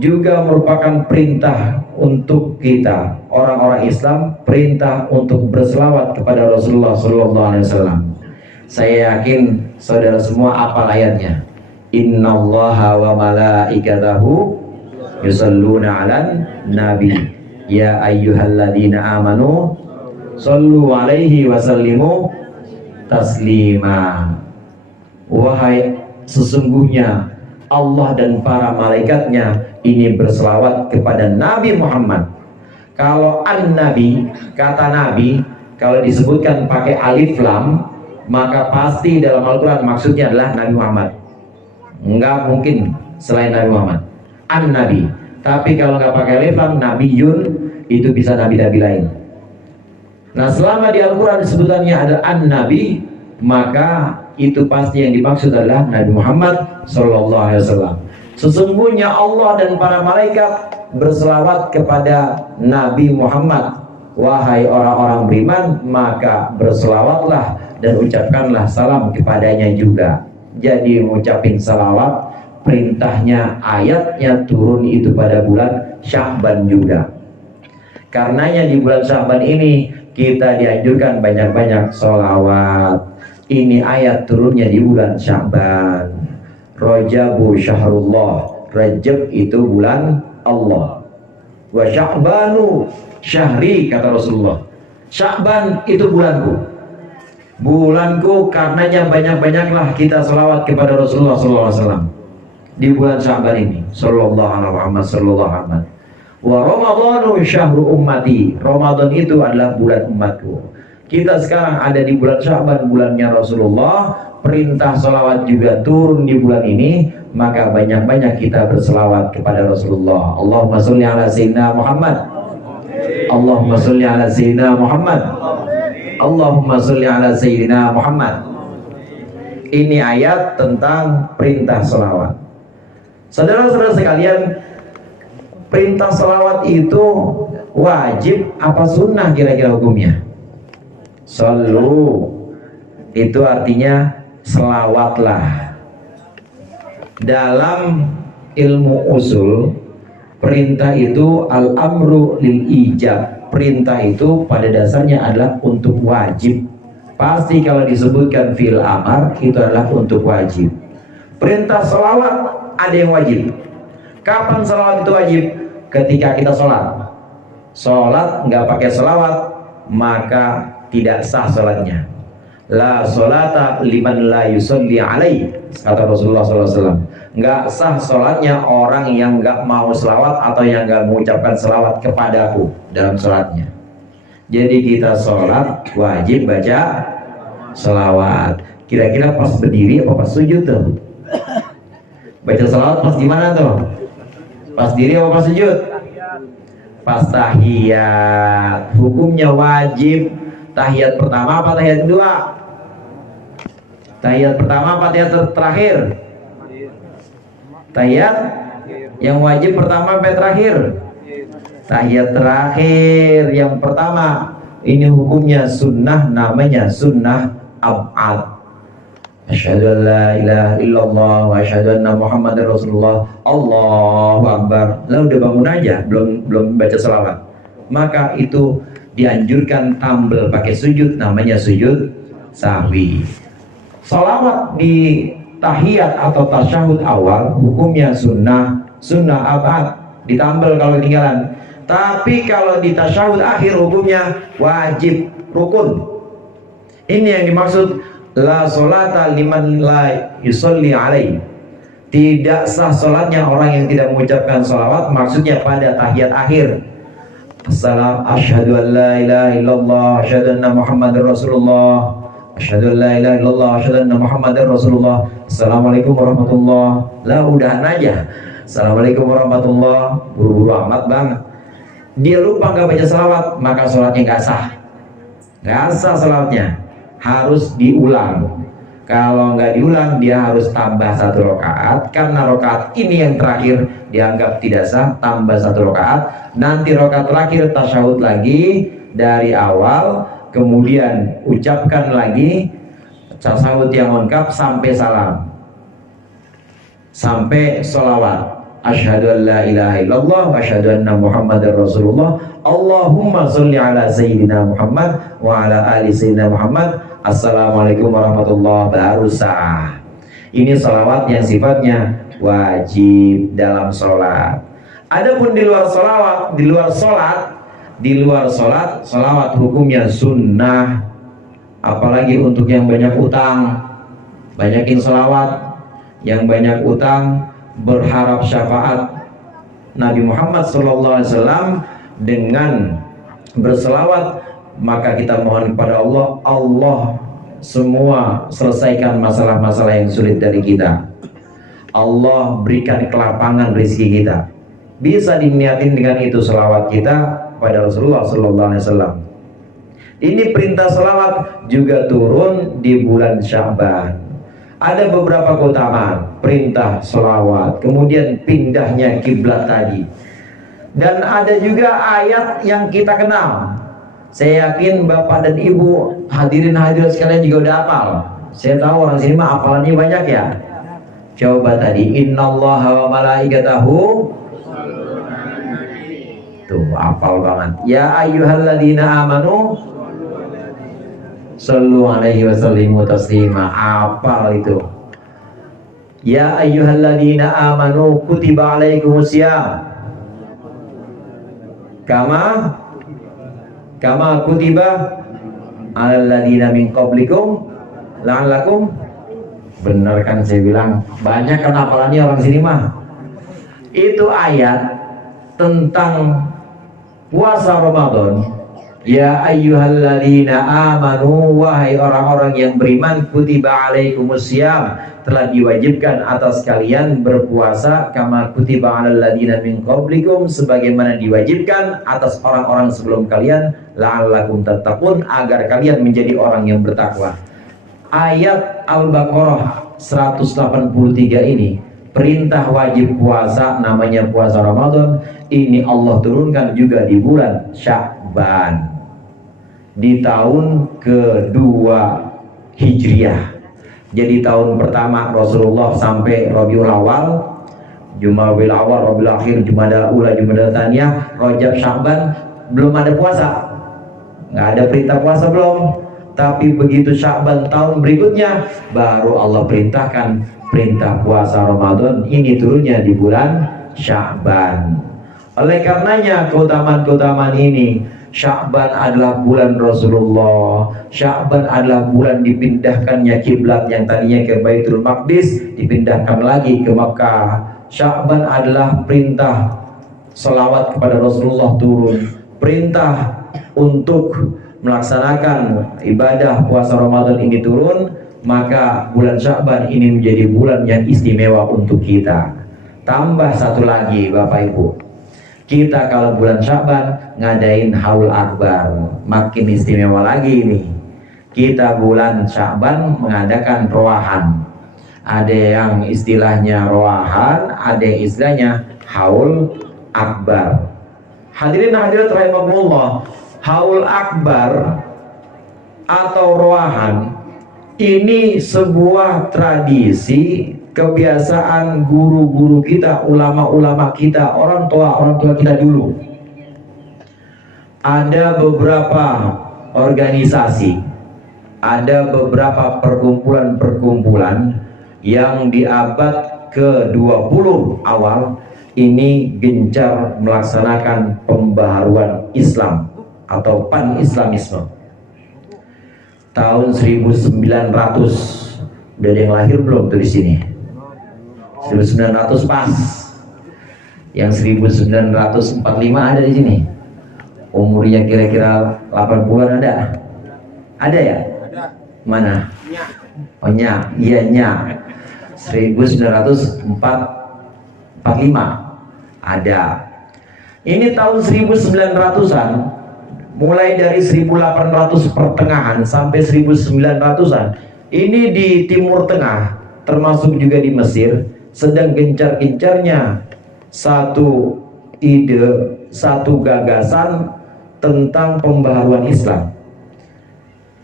juga merupakan perintah untuk kita orang-orang Islam, perintah untuk berselawat kepada Rasulullah SAW. Saya yakin saudara semua hafal ayatnya. Innallaha wa malaikatahu yusalluna 'alan nabi ya ayyuhalladzina amanu sallu 'alaihi wa sallimu taslima. Wahai, sesungguhnya Allah dan para malaikatnya ini berselawat kepada Nabi Muhammad. Kalau an-nabi, kata nabi, kalau disebutkan pakai alif lam, maka pasti dalam Al-Quran maksudnya adalah Nabi Muhammad. Enggak mungkin selain Nabi Muhammad. An-nabi. Tapi kalau nggak pakai alif lam, nabiyun, itu bisa nabi-nabi lain. Nah, selama di Al-Quran sebutannya ada an-nabi, maka itu pasti yang dimaksud adalah Nabi Muhammad SAW. Sesungguhnya Allah dan para malaikat berselawat kepada Nabi Muhammad. Wahai orang-orang beriman, maka berselawatlah dan ucapkanlah salam kepadanya juga. Jadi mengucapin salawat, perintahnya, ayatnya turun itu pada bulan Sya'ban juga. Karenanya di bulan Sya'ban ini kita dianjurkan banyak-banyak sholawat. Ini ayat turunnya di bulan Sya'ban. Rajabu syahrullah, Rajab itu bulan Allah. Wa sya'banu syahri, kata Rasulullah. Sya'ban itu bulanku. Bulanku, karenanya banyak-banyaklah kita selawat kepada Rasulullah SAW di bulan Sya'ban ini. Sallallahu alaihi Muhammad sallallahu alaihi wasallam. Wa Ramadhanu syahru ummati. Ramadan itu adalah bulan umatku. Kita sekarang ada di bulan Sya'ban, bulannya Rasulullah. Perintah salawat juga turun di bulan ini, maka banyak-banyak kita berselawat kepada Rasulullah. Allahumma sholli ala sayyidina Muhammad. Allahumma sholli ala sayyidina Muhammad. Allahumma sholli ala sayyidina Muhammad. Ini ayat tentang perintah salawat. Saudara-saudara sekalian, perintah salawat itu wajib apa sunnah kira-kira hukumnya? Sallu itu artinya selawatlah. Dalam ilmu usul, perintah itu al-amru lil ijab. Perintah itu pada dasarnya adalah untuk wajib. Pasti kalau disebutkan fil amar itu adalah untuk wajib. Perintah selawat ada yang wajib. Kapan selawat itu wajib? Ketika kita sholat. Sholat nggak pakai selawat maka tidak sah sholatnya. La sholata liman la yusolli alaih, kata Rasulullah SAW. Nggak sah sholatnya orang yang nggak mau selawat atau yang nggak mengucapkan selawat kepadaku dalam sholatnya. Jadi kita sholat wajib baca selawat. Kira-kira pas berdiri apa pas sujud tuh? Baca selawat pas gimana tuh? Pas diri apa pas sujud? Pas tahiyat. Hukumnya wajib. Tahiyat pertama apa tahiyat kedua? Tahiyat pertama apa tahiyat terakhir? Tahiyat yang wajib pertama apa terakhir? Tahiyat terakhir. Yang pertama ini hukumnya sunnah, namanya sunnah ab'ad. Asyhadu an la ilaha illallah wa asyhadu anna Muhammadar Rasulullah. Allahu Akbar. Lalu udah bangun aja, belum baca selawat. Maka itu dianjurkan tampil pakai sujud, namanya sujud sahwi. Salawat di tahiyat atau tasyahud awal hukumnya sunnah abad, ditambal kalau ketinggalan. Tapi kalau di tasyahud akhir hukumnya wajib, rukun. Ini yang dimaksud la sholata liman la yusolli alaih. Tidak sah sholatnya orang yang tidak mengucapkan sholawat, maksudnya pada tahiyat akhir. Assalam, asyhadu an la ilaha illallah, asyhadu anna Muhammadar Rasulullah, asyhadu an la ilaha illallah, asyhadu anna Muhammadar Rasulullah. Assalamualaikum warahmatullah. Lah udahan aja. Assalamualaikum warahmatullah. Buru-buru amat banget. Dia lupa nggak baca salawat, maka sholatnya nggak sah. Nggak sah salawatnya. Harus diulang. Kalau nggak diulang, dia harus tambah 1 rakaat. Karena rakaat ini yang terakhir dianggap tidak sah, tambah 1 rakaat. Nanti rakaat terakhir tasyahud lagi dari awal, kemudian ucapkan lagi tasyahud yang lengkap sampai salam, sampai sholawat. Asyhadu an la ilaha illallah wa asyhadu anna Muhammadar Rasulullah. Allahumma sholli ala sayyidina Muhammad wa ala ali sayyidina Muhammad. Assalamualaikum warahmatullahi wabarakatuh. Baru sah. Ini sholawat yang sifatnya wajib dalam sholat. Adapun di luar sholawat, di luar sholat, sholawat hukumnya sunnah. Apalagi untuk yang banyak utang, banyakin sholawat. Yang banyak utang berharap syafaat Nabi Muhammad SAW dengan berselawat, maka kita mohon kepada Allah, Allah semua selesaikan masalah-masalah yang sulit dari kita. Allah berikan kelapangan rezeki kita. Bisa diniatin dengan itu selawat kita pada Rasulullah SAW. Ini perintah selawat juga turun di bulan Sya'ban. Ada beberapa keutamaan perintah selawat, kemudian pindahnya kiblat tadi, dan ada juga ayat yang kita kenal. Saya yakin bapak dan ibu hadirin hadirat sekalian juga udah hafal. Saya tahu orang sini mah hafalannya banyak ya. Coba tadi innallaha wa malaikatahu, tuh hafal banget. Ya ayyuhalladzina amanu sallu alaihi wasallimu taslima. Hafal itu. Ya ayyuhalladzina amanu kutiba alaikumusiyam kama kutiba alal ladina min qablikum la'allakum. Bener kan saya bilang, banyak kan hafalannya orang sini mah. Itu ayat tentang puasa Ramadan. Ya ayyuhalladzina amanu, wahai orang-orang yang beriman, kutiba alaikumusiyam, telah diwajibkan atas kalian berpuasa, kama kutiba alal ladzina min qablikum, sebagaimana diwajibkan atas orang-orang sebelum kalian, la'allakum tattaqun, agar kalian menjadi orang yang bertakwa. Ayat Al-Baqarah 183 ini, perintah wajib puasa, namanya puasa Ramadan, ini Allah turunkan juga di bulan Sya'ban, di tahun kedua Hijriah. Jadi tahun pertama Rasulullah sampai Rabiul Awal, Jumadil Awal, Rabiul Akhir, Jumadal Ula, Jumadal Tsaniyah, Rajab, Sya'ban, belum ada puasa, nggak ada perintah puasa belum. Tapi begitu Sya'ban tahun berikutnya, baru Allah perintahkan perintah puasa Ramadan, ini turunnya di bulan Sya'ban. Oleh karenanya keutamaan-keutamaan ini, Sya'ban adalah bulan Rasulullah, Sya'ban adalah bulan dipindahkannya kiblat yang tadinya ke Baitul Maqdis, dipindahkan lagi ke Makkah. Sya'ban adalah perintah selawat kepada Rasulullah turun, perintah untuk melaksanakan ibadah puasa Ramadan ini turun. Maka bulan Sya'ban ini menjadi bulan yang istimewa untuk kita. Tambah satu lagi Bapak Ibu, kita kalau bulan Sya'ban ngadain haul akbar, makin istimewa lagi ini. Kita bulan Sya'ban mengadakan roahan. Ada yang istilahnya roahan, ada yang istilahnya haul akbar. Hadirin hadirat rahimakumullah, haul akbar atau roahan ini sebuah tradisi, kebiasaan guru-guru kita, ulama-ulama kita, orang tua kita dulu. Ada beberapa organisasi, ada beberapa perkumpulan-perkumpulan yang di abad ke-20 awal ini gencar melaksanakan pembaharuan Islam atau pan-islamisme. Tahun 1900, udah ada yang lahir belum tuh di sini? 1900 pas. Yang 1945 ada di sini. Umurnya kira-kira 80-an ada? Ada ya? Ada. Mana? Nyak. Oh nyak, iya nyak. 1945 ada. Ini tahun 1900-an, mulai dari 1800 pertengahan sampai 1900-an. Ini di Timur Tengah, termasuk juga di Mesir, sedang gencar-gencarnya satu ide, satu gagasan tentang pembaharuan Islam.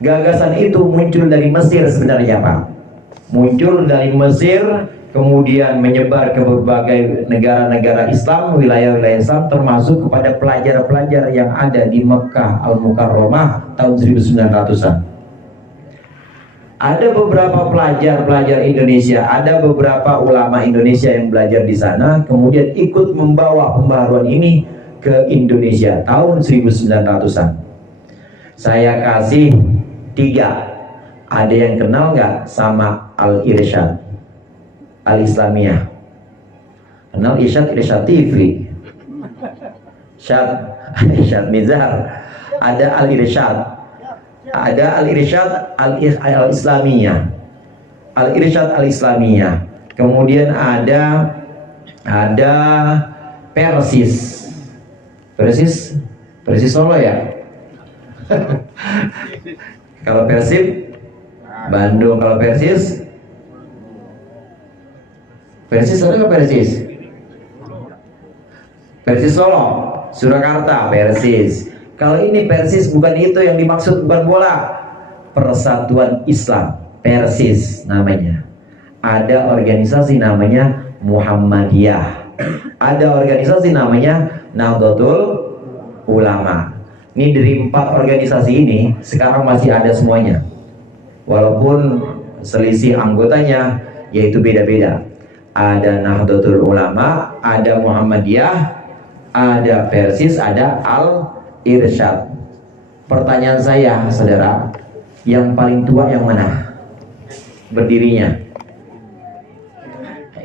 Gagasan itu muncul dari Mesir sebenarnya Pak. Muncul dari Mesir, kemudian menyebar ke berbagai negara-negara Islam, wilayah-wilayah Islam, termasuk kepada pelajar-pelajar yang ada di Mekah Al-Mukarramah tahun 1900-an. Ada beberapa pelajar Indonesia, ada beberapa ulama Indonesia yang belajar di sana, kemudian ikut membawa pembaharuan ini ke Indonesia tahun 1900-an. Saya kasih 3. Ada yang kenal nggak sama Al-Irsyad Al-Islamiyah? Kenal Irsyad TV, Irsyad Mizhar. Ada Al-Irsyad, ada Al-Irsyad Al-Islamiyah, Al-Irsyad Al-Islamiyah. Kemudian ada Persis Solo ya. Kalau Persib Bandung, kalau Persis ada nggak Persis? Persis Solo, Surakarta, Persis. Kalau ini Persis bukan itu yang dimaksud, bukan bola. Persatuan Islam, Persis namanya. Ada organisasi namanya Muhammadiyah. Ada organisasi namanya Nahdlatul Ulama. Ini dari 4 organisasi ini sekarang masih ada semuanya. Walaupun selisih anggotanya yaitu beda-beda. Ada Nahdlatul Ulama, ada Muhammadiyah, ada Persis, ada Al-Irsyad. Pertanyaan saya, saudara, yang paling tua yang mana berdirinya?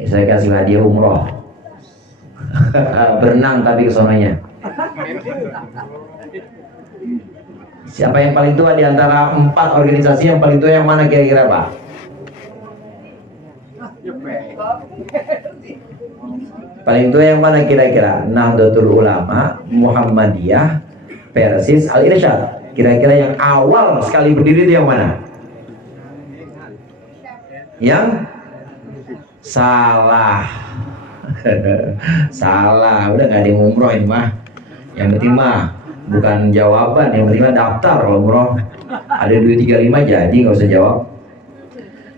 Saya kasih hadiah umroh. Berenang tapi kesonanya. Siapa yang paling tua di antara 4 organisasi yang paling tua yang mana kira-kira, Pak? Paling tua yang mana kira-kira? Nahdlatul Ulama, Muhammadiyah, Persis, Al-Irsyad. Kira-kira yang awal sekali berdiri itu yang mana? Yang salah. Salah, udah gak ada yang umroh ini mah. Yang penting mah bukan jawaban, yang penting mah daftar kalau umroh. Ada 235 jadi nggak usah jawab.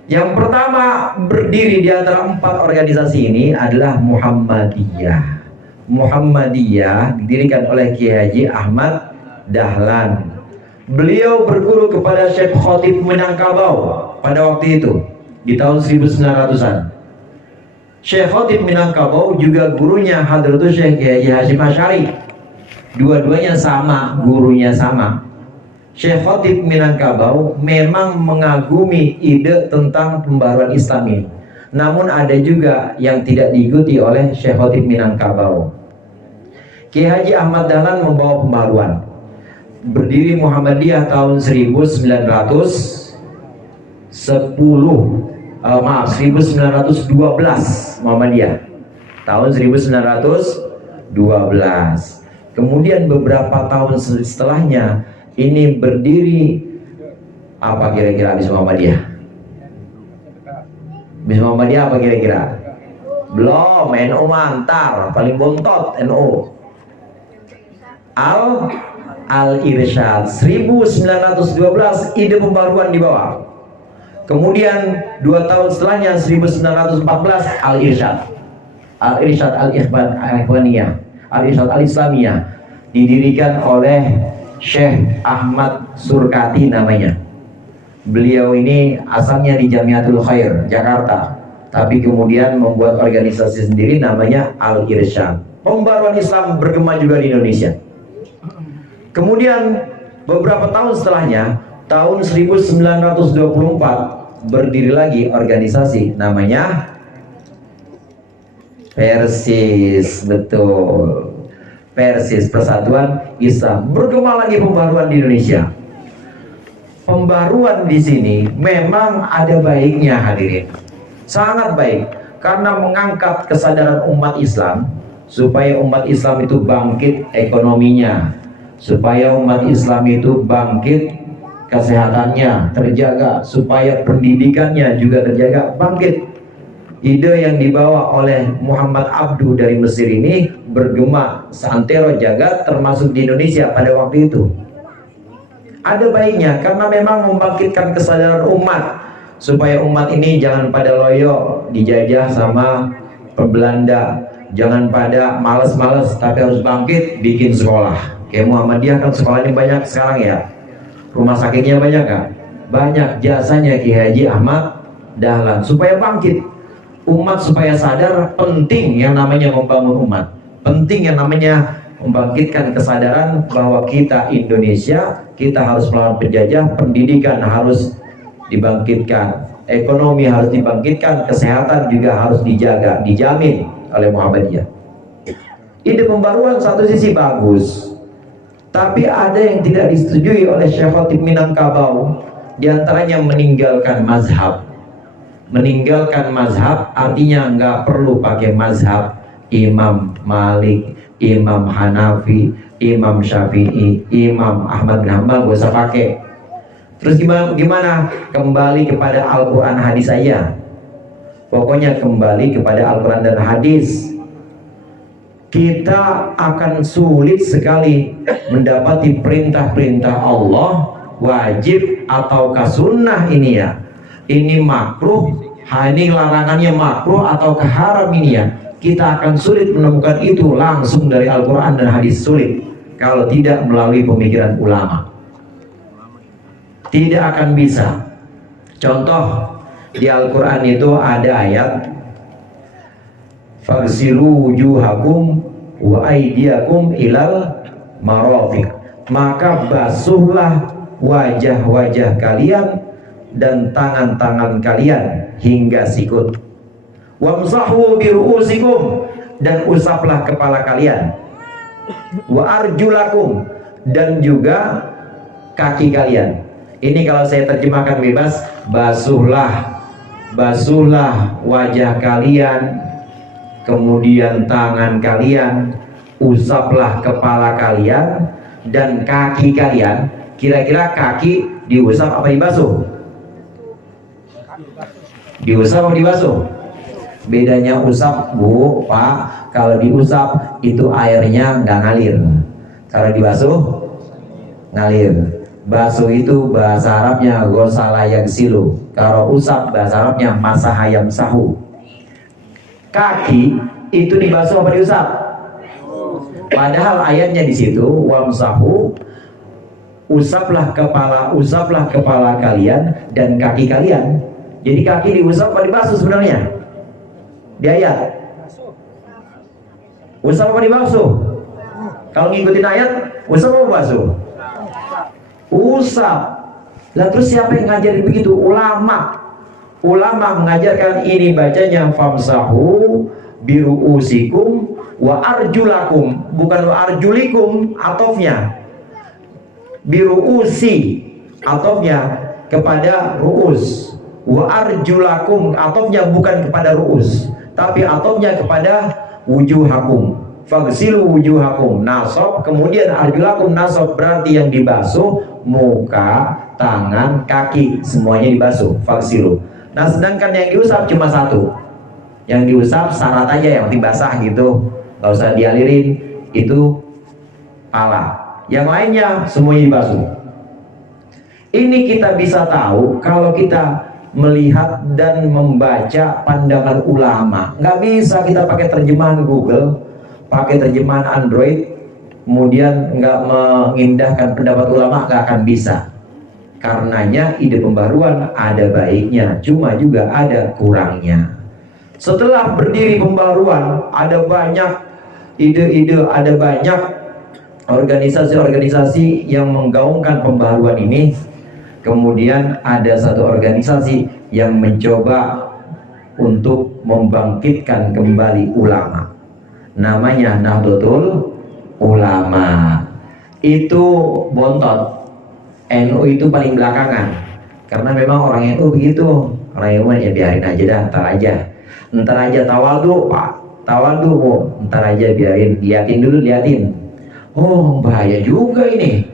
Yang pertama berdiri di antara 4 organisasi ini adalah Muhammadiyah. Muhammadiyah didirikan oleh Kiai Haji Ahmad Dahlan. Beliau berguru kepada Syekh Khatib Minangkabau pada waktu itu di tahun 1900-an. Syekh Khatib Minangkabau juga gurunya Hadratus Syekh Kiai Hasyim Asy'ari. Dua-duanya sama, gurunya sama. Syekh Khatib Minangkabau memang mengagumi ide tentang pembaruan Islam ini. Namun ada juga yang tidak diikuti oleh Syekh Khatib Minangkabau. Kiai Haji Ahmad Dahlan membawa pembaruan. Berdiri Muhammadiyah tahun 1912 Muhammadiyah tahun 1912. Kemudian beberapa tahun setelahnya ini berdiri apa kira-kira habis Muhammadiyah? Habis Muhammadiyah apa kira-kira? Belum, NU mantar, paling bontot NU. Al-Irsyad 1912 ide pembaruan di bawah. Kemudian 2 tahun setelahnya 1914 Al-Irsyad Al-Ikhwaniyah, Al-Irsyad Al-Islamiyah didirikan oleh Syekh Ahmad Surkati namanya. Beliau ini asalnya di Jamiatul Khair Jakarta, tapi kemudian membuat organisasi sendiri namanya Al-Irsyad. Pembaruan Islam bergema juga di Indonesia. Kemudian beberapa tahun setelahnya, tahun 1924 berdiri lagi organisasi namanya Persis, betul. Persis, Persatuan Islam. Bergema lagi pembaruan di Indonesia. Pembaruan di sini memang ada baiknya, hadirin. Sangat baik karena mengangkat kesadaran umat Islam supaya umat Islam itu bangkit ekonominya, supaya umat Islam itu bangkit kesehatannya terjaga, supaya pendidikannya juga terjaga, bangkit. Ide yang dibawa oleh Muhammad Abduh dari Mesir ini bergema seantero jagat termasuk di Indonesia pada waktu itu. Ada baiknya karena memang membangkitkan kesadaran umat supaya umat ini jangan pada loyo dijajah sama Belanda, jangan pada males-males tapi harus bangkit bikin sekolah. Kayak Muhammadiyah kan sekolahnya banyak sekarang ya. Rumah sakitnya banyak kan? Banyak. Jasanya Kiai Haji Ahmad Dahlan supaya bangkit umat, supaya sadar penting yang namanya membangun umat, penting yang namanya membangkitkan kesadaran bahwa kita Indonesia, kita harus melawan penjajah, pendidikan harus dibangkitkan, ekonomi harus dibangkitkan, kesehatan juga harus dijaga, dijamin oleh Muhammadiyah. Ide pembaruan satu sisi bagus, tapi ada yang tidak disetujui oleh Syekh Khatib Minangkabau, diantaranya meninggalkan mazhab. Meninggalkan mazhab artinya nggak perlu pakai mazhab Imam Malik, Imam Hanafi, Imam Syafi'i, Imam Ahmad bin Hanbal, gak usah pakai. Terus gimana? Kembali kepada Al-Quran hadis saja. Pokoknya kembali kepada Al-Quran dan hadis. Kita akan sulit sekali mendapati perintah-perintah Allah wajib ataukah sunnah ini ya. Ini makruh, ini larangannya makruh ataukah haram ini ya. Kita akan sulit menemukan itu langsung dari Al-Quran dan hadis, sulit kalau tidak melalui pemikiran ulama. Tidak akan bisa. Contoh di Al-Quran itu ada ayat Fagsilu wujuhakum wa aydiyakum ilal marafiq. Maka basuhlah wajah-wajah kalian dan tangan-tangan kalian hingga sikut. Wamsahu biru'usikum, dan usaplah kepala kalian. Wa arjulakum, dan juga kaki kalian. Ini kalau saya terjemahkan bebas, basuhlah wajah kalian, kemudian tangan kalian, usaplah kepala kalian dan kaki kalian. Kira-kira kaki diusap apa dibasuh? Diusap apa dibasuh? Bedanya usap, Bu, Pak, kalau diusap itu airnya nggak ngalir. Kalau dibasuh ngalir. Basuh itu bahasa Arabnya ghasala yaghsilu. Kalau usap bahasa Arabnya masaha yamsahu. Kaki itu dibasuh apa diusap? Padahal ayatnya di situ wamsahu, usaplah kepala kalian dan kaki kalian. Jadi kaki diusap apa dibasuh sebenarnya? Di ayat usap apa dibasuh? Kalau ngikutin ayat usap apa basuh? Usap. Lah terus siapa yang ngajarin begitu? Ulama mengajarkan ini, bacanya famsahu biru'usikum wa arjulakum, bukan wa arjulikum atofnya. Biru'usi atofnya kepada ru'us, wa arjulakum atofnya bukan kepada ru'us, tapi atofnya kepada wujuhakum. Fagsilu wujuhakum nasab, kemudian arjulakum nasab, berarti yang dibasuh muka, tangan, kaki, semuanya dibasuh. Fagsilu. Nah sedangkan yang diusap cuma satu, yang diusap syarat aja, yang penting basah gitu, gak usah dialirin, itu pala. Yang lainnya semuanya dibasuh. Ini kita bisa tahu kalau kita melihat dan membaca pandangan ulama. Nggak bisa kita pakai terjemahan Google, pakai terjemahan Android, kemudian nggak mengindahkan pendapat ulama, nggak akan bisa. Karenanya ide pembaruan ada baiknya, cuma juga ada kurangnya. Setelah berdiri pembaruan, ada banyak ide-ide, ada banyak organisasi-organisasi yang menggaungkan pembaruan ini. Kemudian ada satu organisasi yang mencoba untuk membangkitkan kembali ulama, namanya Nahdlatul Ulama. Itu bontot, NU itu paling belakangan, karena memang orang NU begitu. Orang NU ya biarin aja dah, ntar aja tawadu Pak, tawadu Bu, ntar aja biarin, liatin. Oh bahaya juga ini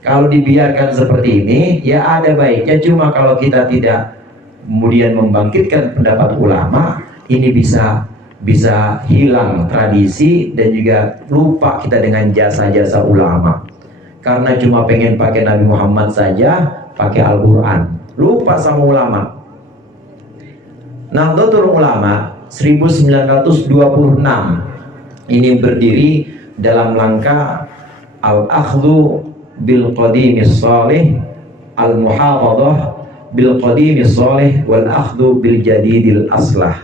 kalau dibiarkan seperti ini. Ya ada baiknya, cuma kalau kita tidak kemudian membangkitkan pendapat ulama, ini bisa hilang tradisi dan juga lupa kita dengan jasa-jasa ulama. Karena cuma pengen pakai Nabi Muhammad saja, pakai Al-Quran, lupa sama ulama. Nahdlatul Ulama 1926 ini berdiri dalam langkah al-akhdhu bil qadimis salih, al-muhafadhah bil qadimis salih, wal akhdhu bil jadidil aslah.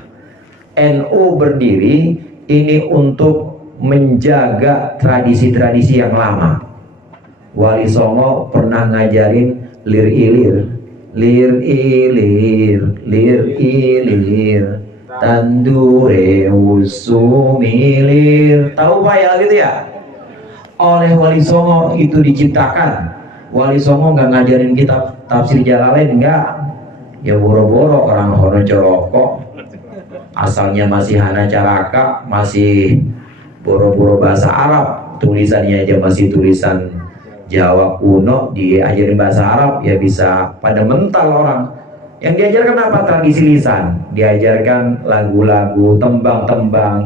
NU berdiri ini untuk menjaga tradisi-tradisi yang lama. Wali Songo pernah ngajarin lir ilir tandure usumilir. Tahu Pak ya gitu ya? Oleh Wali Songo itu diciptakan. Wali Songo nggak ngajarin kitab tafsir Jalalain, enggak. Ya boro-boro orang Hono Coroko, asalnya masih Hana Caraka, masih boro-boro bahasa Arab, tulisannya aja masih tulisan Jawa kuno, diajarin bahasa Arab ya bisa pada mental orang. Yang diajarkan apa? Tradisi lisan. Diajarkan lagu-lagu, tembang-tembang,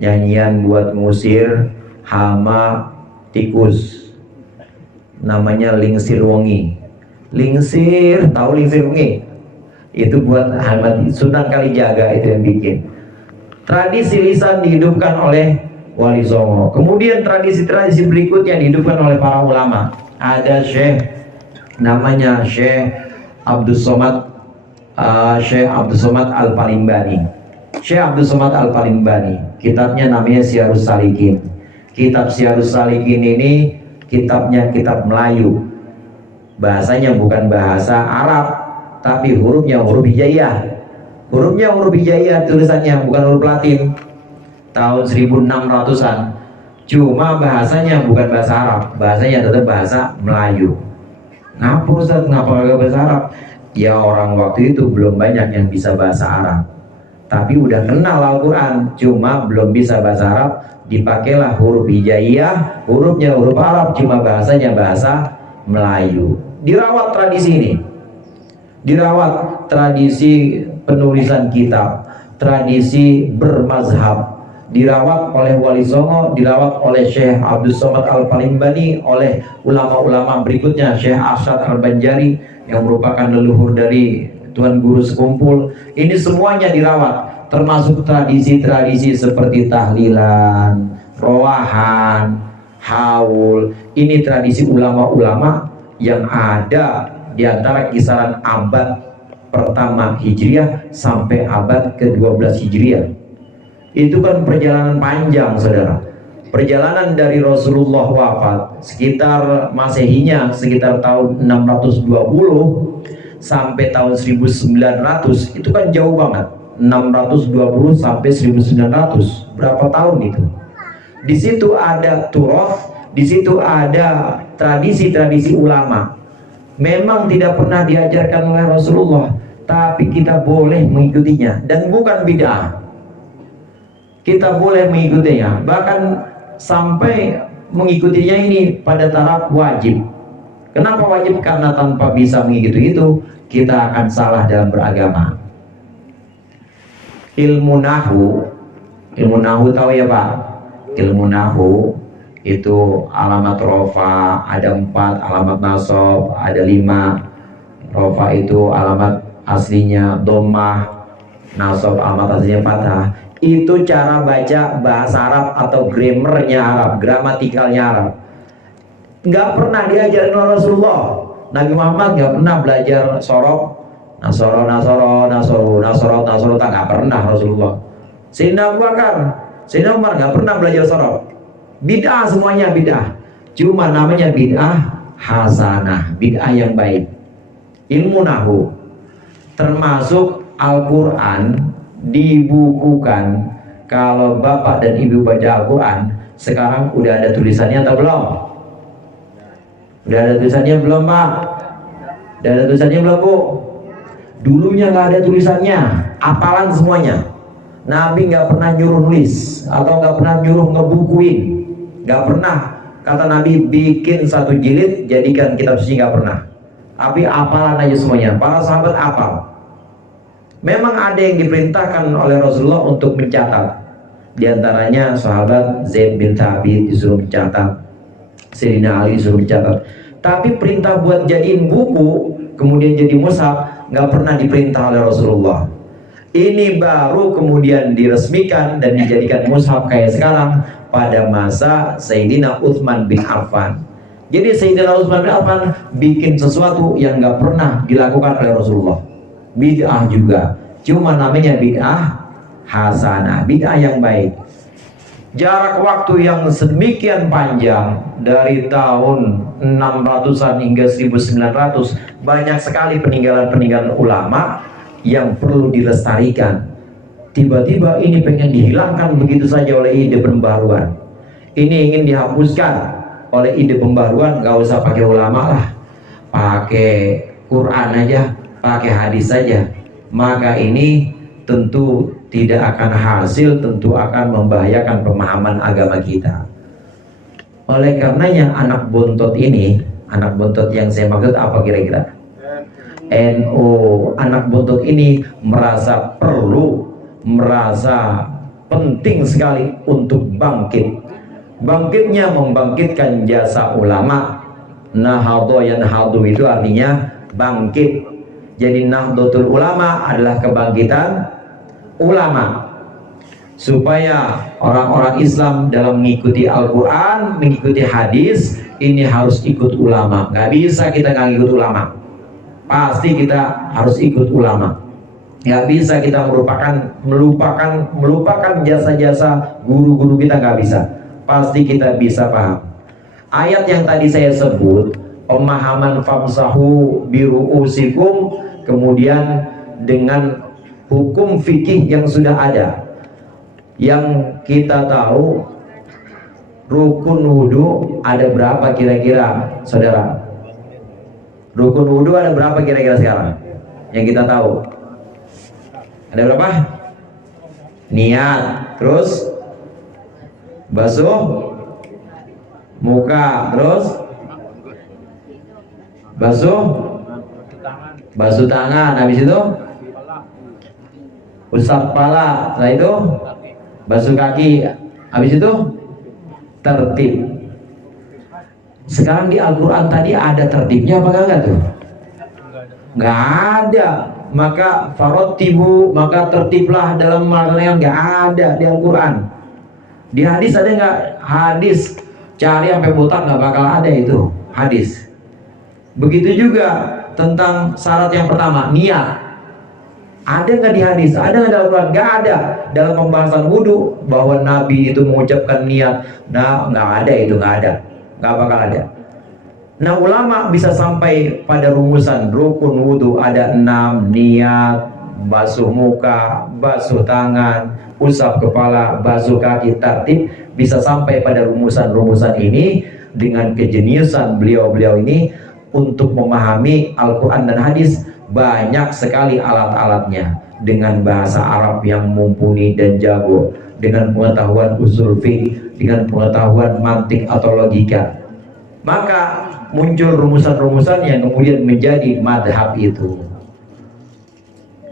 nyanyian buat ngusir hama tikus, namanya lingsir wengi. Lingsir, tahu lingsir wengi? Itu buat Ahmad Sunan Kalijaga itu yang bikin. Tradisi lisan dihidupkan oleh Wali Songo. Kemudian tradisi-tradisi berikutnya dihidupkan oleh para ulama. Ada Syekh, namanya Syekh Abdus Somad Al-Palimbani. Syekh Abdul Somad Al-Palimbani, kitabnya namanya Syiarus Salikin. Kitab Syiarus Salikin ini kitabnya kitab Melayu, bahasanya bukan bahasa Arab, tapi hurufnya huruf hijaiyah. Hurufnya huruf hijaiyah, tulisannya bukan huruf Latin. Tahun 1600-an. Cuma bahasanya bukan bahasa Arab, bahasanya tetap bahasa Melayu. Ngapa Ustaz? Ngapa gak bahasa Arab? Ya orang waktu itu belum banyak yang bisa bahasa Arab, tapi udah kenal Al-Quran, cuma belum bisa bahasa Arab. Dipakailah huruf hijaiyah, hurufnya huruf Arab, cuma bahasanya bahasa Melayu. Dirawat tradisi ini, dirawat tradisi penulisan kitab, tradisi bermazhab, dirawat oleh Wali Songo, dirawat oleh Syekh Abdul Somad Al-Palimbani, oleh ulama-ulama berikutnya, Syekh Arsyad Al-Banjari yang merupakan leluhur dari Tuan Guru Sekumpul. Ini semuanya dirawat, termasuk tradisi-tradisi seperti tahlilan, rowahan, haul. Ini tradisi ulama-ulama yang ada di antara kisaran abad pertama Hijriah sampai abad ke-12 Hijriah. Itu kan perjalanan panjang, saudara. Perjalanan dari Rasulullah wafat sekitar Masehinya sekitar tahun 620 sampai tahun 1900, itu kan jauh banget. 620 sampai 1900, berapa tahun itu? Di situ ada turof, di situ ada tradisi-tradisi ulama. Memang tidak pernah diajarkan oleh Rasulullah, tapi kita boleh mengikutinya dan bukan bid'ah. Kita boleh mengikutinya, bahkan sampai mengikutinya ini pada taraf wajib. Kenapa wajib? Karena tanpa bisa mengikuti itu, kita akan salah dalam beragama. Ilmu nahu tahu ya Pak? Ilmu nahu itu alamat rofa ada 4, alamat nasab ada 5. Rofa itu alamat aslinya dhammah, nasab alamat aslinya fathah. Itu cara baca bahasa Arab atau grammarnya Arab, gramatikalnya Arab. Nggak pernah diajarin oleh Rasulullah. Nabi Muhammad nggak pernah belajar sorok, nasoro, tak nggak pernah Rasulullah. Sayyidina Abu Bakar, Sayyidina Umar nggak pernah belajar sorok. Bid'ah, semuanya bid'ah. Cuma namanya bid'ah hasanah, bid'ah yang baik. Ilmu nahu termasuk Al-Quran dibukukan. Kalau bapak dan ibu baca Al-Quran sekarang udah ada tulisannya atau belum? Udah ada tulisannya belum Pak? Udah ada tulisannya belum Bu? Dulunya nggak ada tulisannya, hafalan semuanya. Nabi nggak pernah nyuruh nulis atau nggak pernah nyuruh ngebukuin, nggak pernah. Kata Nabi, bikin 1 jilid jadikan kitab suci, nggak pernah. Tapi hafalan aja semuanya. Para sahabat hafal. Memang ada yang diperintahkan oleh Rasulullah untuk mencatat. Di antaranya sahabat Zaid bin Thabit disuruh mencatat, Sayyidina Ali disuruh mencatat. Tapi perintah buat jadiin buku kemudian jadi mushaf nggak pernah diperintah oleh Rasulullah. Ini baru kemudian diresmikan dan dijadikan mushaf kayak sekarang pada masa Sayyidina Utsman bin Affan. Jadi Sayyidina Utsman bin Affan bikin sesuatu yang nggak pernah dilakukan oleh Rasulullah. Bid'ah juga, cuma namanya bid'ah hasanah, bid'ah yang baik. Jarak waktu yang sedemikian panjang dari tahun 600-an hingga 1900, banyak sekali peninggalan-peninggalan ulama yang perlu dilestarikan. Tiba-tiba ini pengen dihilangkan begitu saja oleh ide pembaruan. Ini ingin dihapuskan oleh ide pembaruan, nggak usah pakai ulama lah, pakai Quran aja, pakai hadis saja. Maka ini tentu tidak akan hasil, tentu akan membahayakan pemahaman agama kita. Oleh karenanya anak bontot ini, anak bontot yang saya maksud apa kira-kira? NU, anak bontot ini merasa perlu, merasa penting sekali untuk bangkit. Bangkitnya membangkitkan jasa ulama. Nahadha yanhadu itu artinya bangkit. Jadi Nahdlatul Ulama adalah kebangkitan ulama, supaya orang-orang Islam dalam mengikuti Al-Quran, mengikuti hadis, ini harus ikut ulama. Nggak bisa kita nggak ikut ulama, pasti kita harus ikut ulama. Nggak bisa kita melupakan jasa-jasa guru-guru kita, nggak bisa. Pasti kita bisa paham. Ayat yang tadi saya sebut, pemahaman famsahu biru'usikum, kemudian dengan hukum fikih yang sudah ada, yang kita tahu rukun wudhu ada berapa kira-kira, saudara? Rukun wudhu ada berapa kira-kira sekarang? Yang kita tahu ada berapa? Niat, terus basuh muka, terus basuh tangan, habis itu usap kepala, setelah itu basuh kaki, habis itu tertib. Sekarang di Al-Quran tadi ada tertibnya apa enggak tuh? Nggak ada. Maka farotibu, maka tertiblah dalam melaksanakan, nggak ada di Al-Quran. Di hadis ada nggak? Hadis cari sampai botak nggak bakal ada itu hadis. Begitu juga tentang syarat yang pertama, niat. Ada nggak di hadis? Ada nggak dalam Al-Quran? Nggak ada. Dalam pembahasan wudhu bahwa Nabi itu mengucapkan niat, nah nggak ada itu, nggak ada, nggak bakal ada. Nah, ulama bisa sampai pada rumusan rukun wudhu ada 6, niat, basuh muka, basuh tangan, usap kepala, basuh kaki, tertib. Bisa sampai pada rumusan-rumusan ini dengan kejeniusan beliau-beliau ini untuk memahami Al-Quran dan hadis. Banyak sekali alat-alatnya dengan bahasa Arab yang mumpuni dan jago, dengan pengetahuan usul fiqh, dengan pengetahuan mantik atau logika. Maka muncul rumusan-rumusan yang kemudian menjadi madhab itu.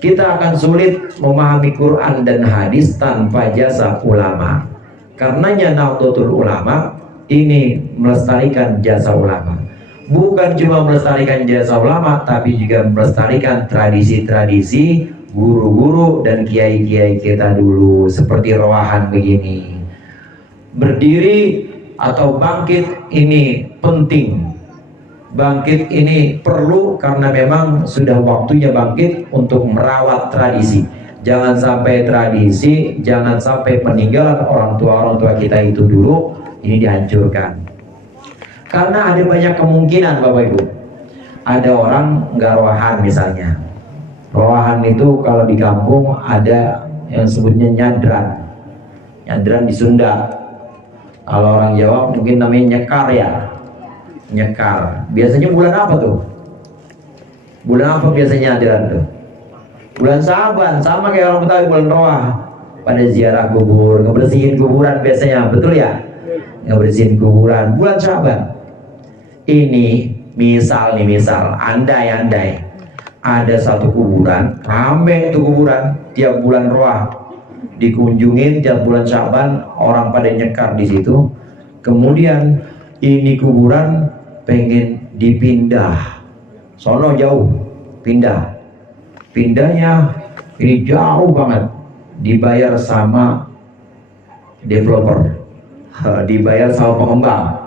Kita akan sulit memahami Quran dan hadis tanpa jasa ulama. Karenanya Nahdlatul Ulama ini melestarikan jasa ulama. Bukan cuma melestarikan jasa ulama, tapi juga melestarikan tradisi-tradisi guru-guru dan kiai-kiai kita dulu, seperti Rowahan begini. Berdiri atau bangkit ini penting. Bangkit ini perlu karena memang sudah waktunya bangkit untuk merawat tradisi. Jangan sampai tradisi, jangan sampai peninggalan orang tua kita itu dulu ini dihancurkan. Karena ada banyak kemungkinan Bapak Ibu. Ada orang nggak rowahan misalnya. Rowahan itu kalau di kampung ada yang sebutnya nyadran. Nyadran di Sunda. Kalau orang Jawa mungkin namanya nyekar ya. Nyekar. Biasanya bulan apa tuh? Bulan apa biasanya nyadran tuh? Bulan Saban, sama kayak orang Betawi, bulan Roah. Pada ziarah kubur, ngebersihin kuburan biasanya, betul ya? Ngebersihin kuburan, bulan Saban. Ini misal, andai ada satu kuburan, rame tuh kuburan tiap bulan Roah, dikunjungin tiap bulan Syaban, orang pada nyekar di situ. Kemudian ini kuburan pengen dipindah, sono jauh, pindahnya ini jauh banget, dibayar sama developer, dibayar sama pengembang.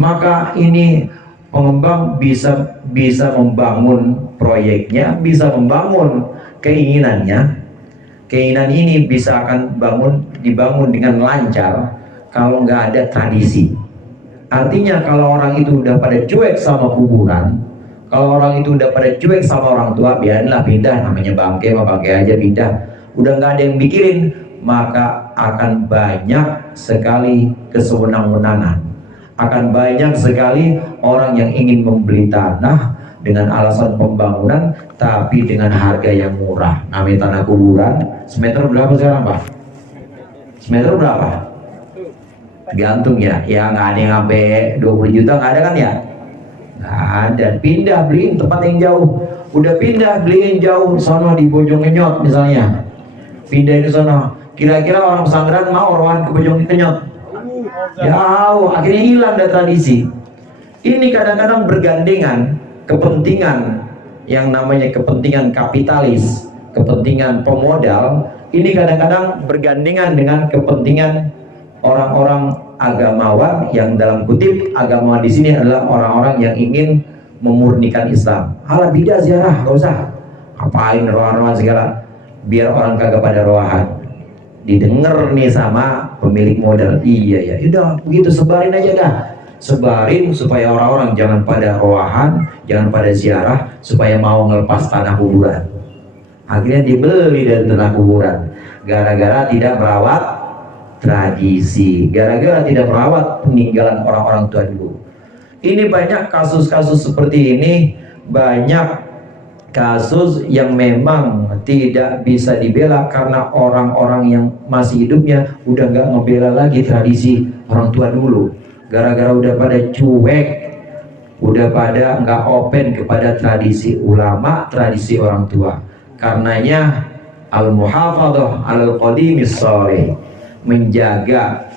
Maka ini pengembang bisa membangun proyeknya, bisa membangun keinginannya. Keinginan ini bisa akan dibangun dengan lancar kalau nggak ada tradisi. Artinya kalau orang itu udah pada cuek sama kuburan, kalau orang itu udah pada cuek sama orang tua, biarinlah pindah, namanya bangke aja pindah. Udah nggak ada yang mikirin, maka akan banyak sekali kesewenang-wenangan. Akan banyak sekali orang yang ingin membeli tanah dengan alasan pembangunan, tapi dengan harga yang murah. Namanya tanah kuburan, semeter berapa sekarang Pak? Semeter berapa? Gantung ya, ya nggak ada yang sampai 20 juta, nggak ada kan ya? Nggak ada. Pindah beliin tempat yang jauh. Udah pindah beliin jauh, sono di Bojongenyot misalnya. Pindah di sono. Kira-kira orang pesantren mau rohan ke Bojongenyot? Jauh, akhirnya hilang dari tradisi. Ini kadang-kadang bergandengan kepentingan yang namanya kepentingan kapitalis, kepentingan pemodal. Ini kadang-kadang bergandengan dengan kepentingan orang-orang agamawan, yang dalam kutip agamawan di sini adalah orang-orang yang ingin memurnikan Islam. Ala bidah ziarah, nggak usah. apain rohan-rohan segala, biar orang kagak pada rohan. Didengar nih sama pemilik modal, iya ya, udah begitu sebarin aja dah, sebarin supaya orang-orang jangan pada rohan, jangan pada ziarah, supaya mau ngelepas tanah kuburan. Akhirnya dibeli dari tanah kuburan, gara-gara tidak merawat tradisi, gara-gara tidak merawat peninggalan orang-orang tua dulu. Ini banyak kasus-kasus seperti ini, banyak kasus yang memang tidak bisa dibela karena orang-orang yang masih hidupnya udah nggak ngebela lagi tradisi orang tua dulu, gara-gara udah pada cuek, udah pada nggak open kepada tradisi ulama, tradisi orang tua. Karenanya al-muhafadzah alal qadimis shalih, menjaga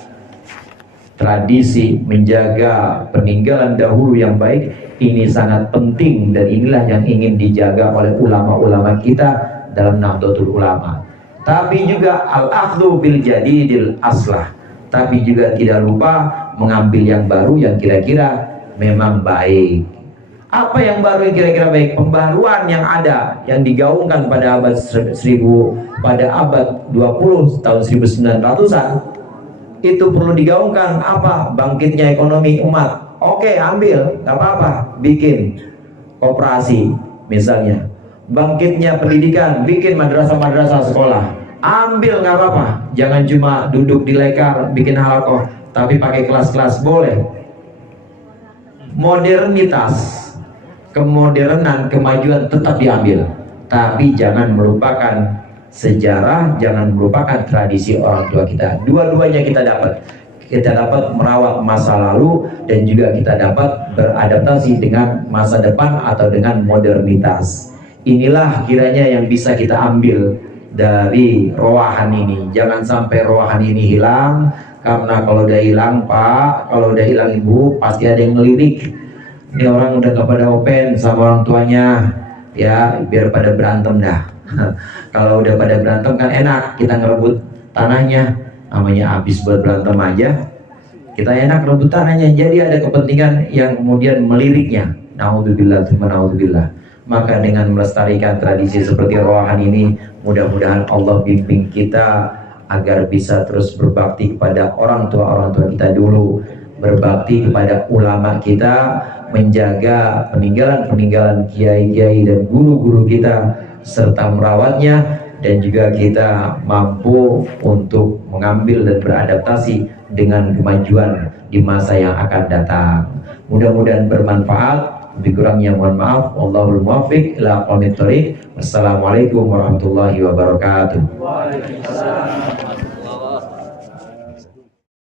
tradisi, menjaga peninggalan dahulu yang baik, ini sangat penting, dan inilah yang ingin dijaga oleh ulama-ulama kita dalam Nahdlatul Ulama. Tapi juga al-akhdhu bil jadidil aslah, tapi juga tidak lupa mengambil yang baru yang kira-kira memang baik. Apa yang baru yang kira-kira baik? Pembaruan yang ada, yang digaungkan pada abad 20 tahun 1900-an, itu perlu digaungkan. Apa? Bangkitnya ekonomi umat. Oke, ambil, nggak apa-apa, bikin koperasi misalnya. Bangkitnya pendidikan, bikin madrasah-madrasah sekolah, ambil, nggak apa-apa. Jangan cuma duduk di lekar bikin halaqah, tapi pakai kelas-kelas, boleh. Modernitas, kemodernan, kemajuan tetap diambil, tapi jangan melupakan sejarah, jangan melupakan tradisi orang tua kita. Dua-duanya kita dapat. Kita dapat merawat masa lalu, dan juga kita dapat beradaptasi dengan masa depan atau dengan modernitas. Inilah kiranya yang bisa kita ambil dari rowahan ini. Jangan sampai rowahan ini hilang, karena kalau udah hilang Pak, kalau udah hilang Ibu, pasti ada yang ngelirik. Ini orang udah gak pada open sama orang tuanya, ya biar pada berantem dah. Kalau udah pada berantem kan enak, kita ngerebut tanahnya, namanya habis buat berantem aja, kita enak rebut tanahnya. Jadi ada kepentingan yang kemudian meliriknya. Naudzubillah, naudzubillah. Maka dengan melestarikan tradisi seperti rohan ini, mudah-mudahan Allah bimbing kita agar bisa terus berbakti kepada orang tua kita dulu, berbakti kepada ulama kita, menjaga peninggalan-peninggalan kiai-kiai dan guru-guru kita, serta merawatnya, dan juga kita mampu untuk mengambil dan beradaptasi dengan kemajuan di masa yang akan datang. Mudah-mudahan bermanfaat. Lebih kurangnya mohon maaf. Wallahul muwaffiq ila aqwamit thoriq. Wassalamualaikum warahmatullahi wabarakatuh. Waalaikumsalam.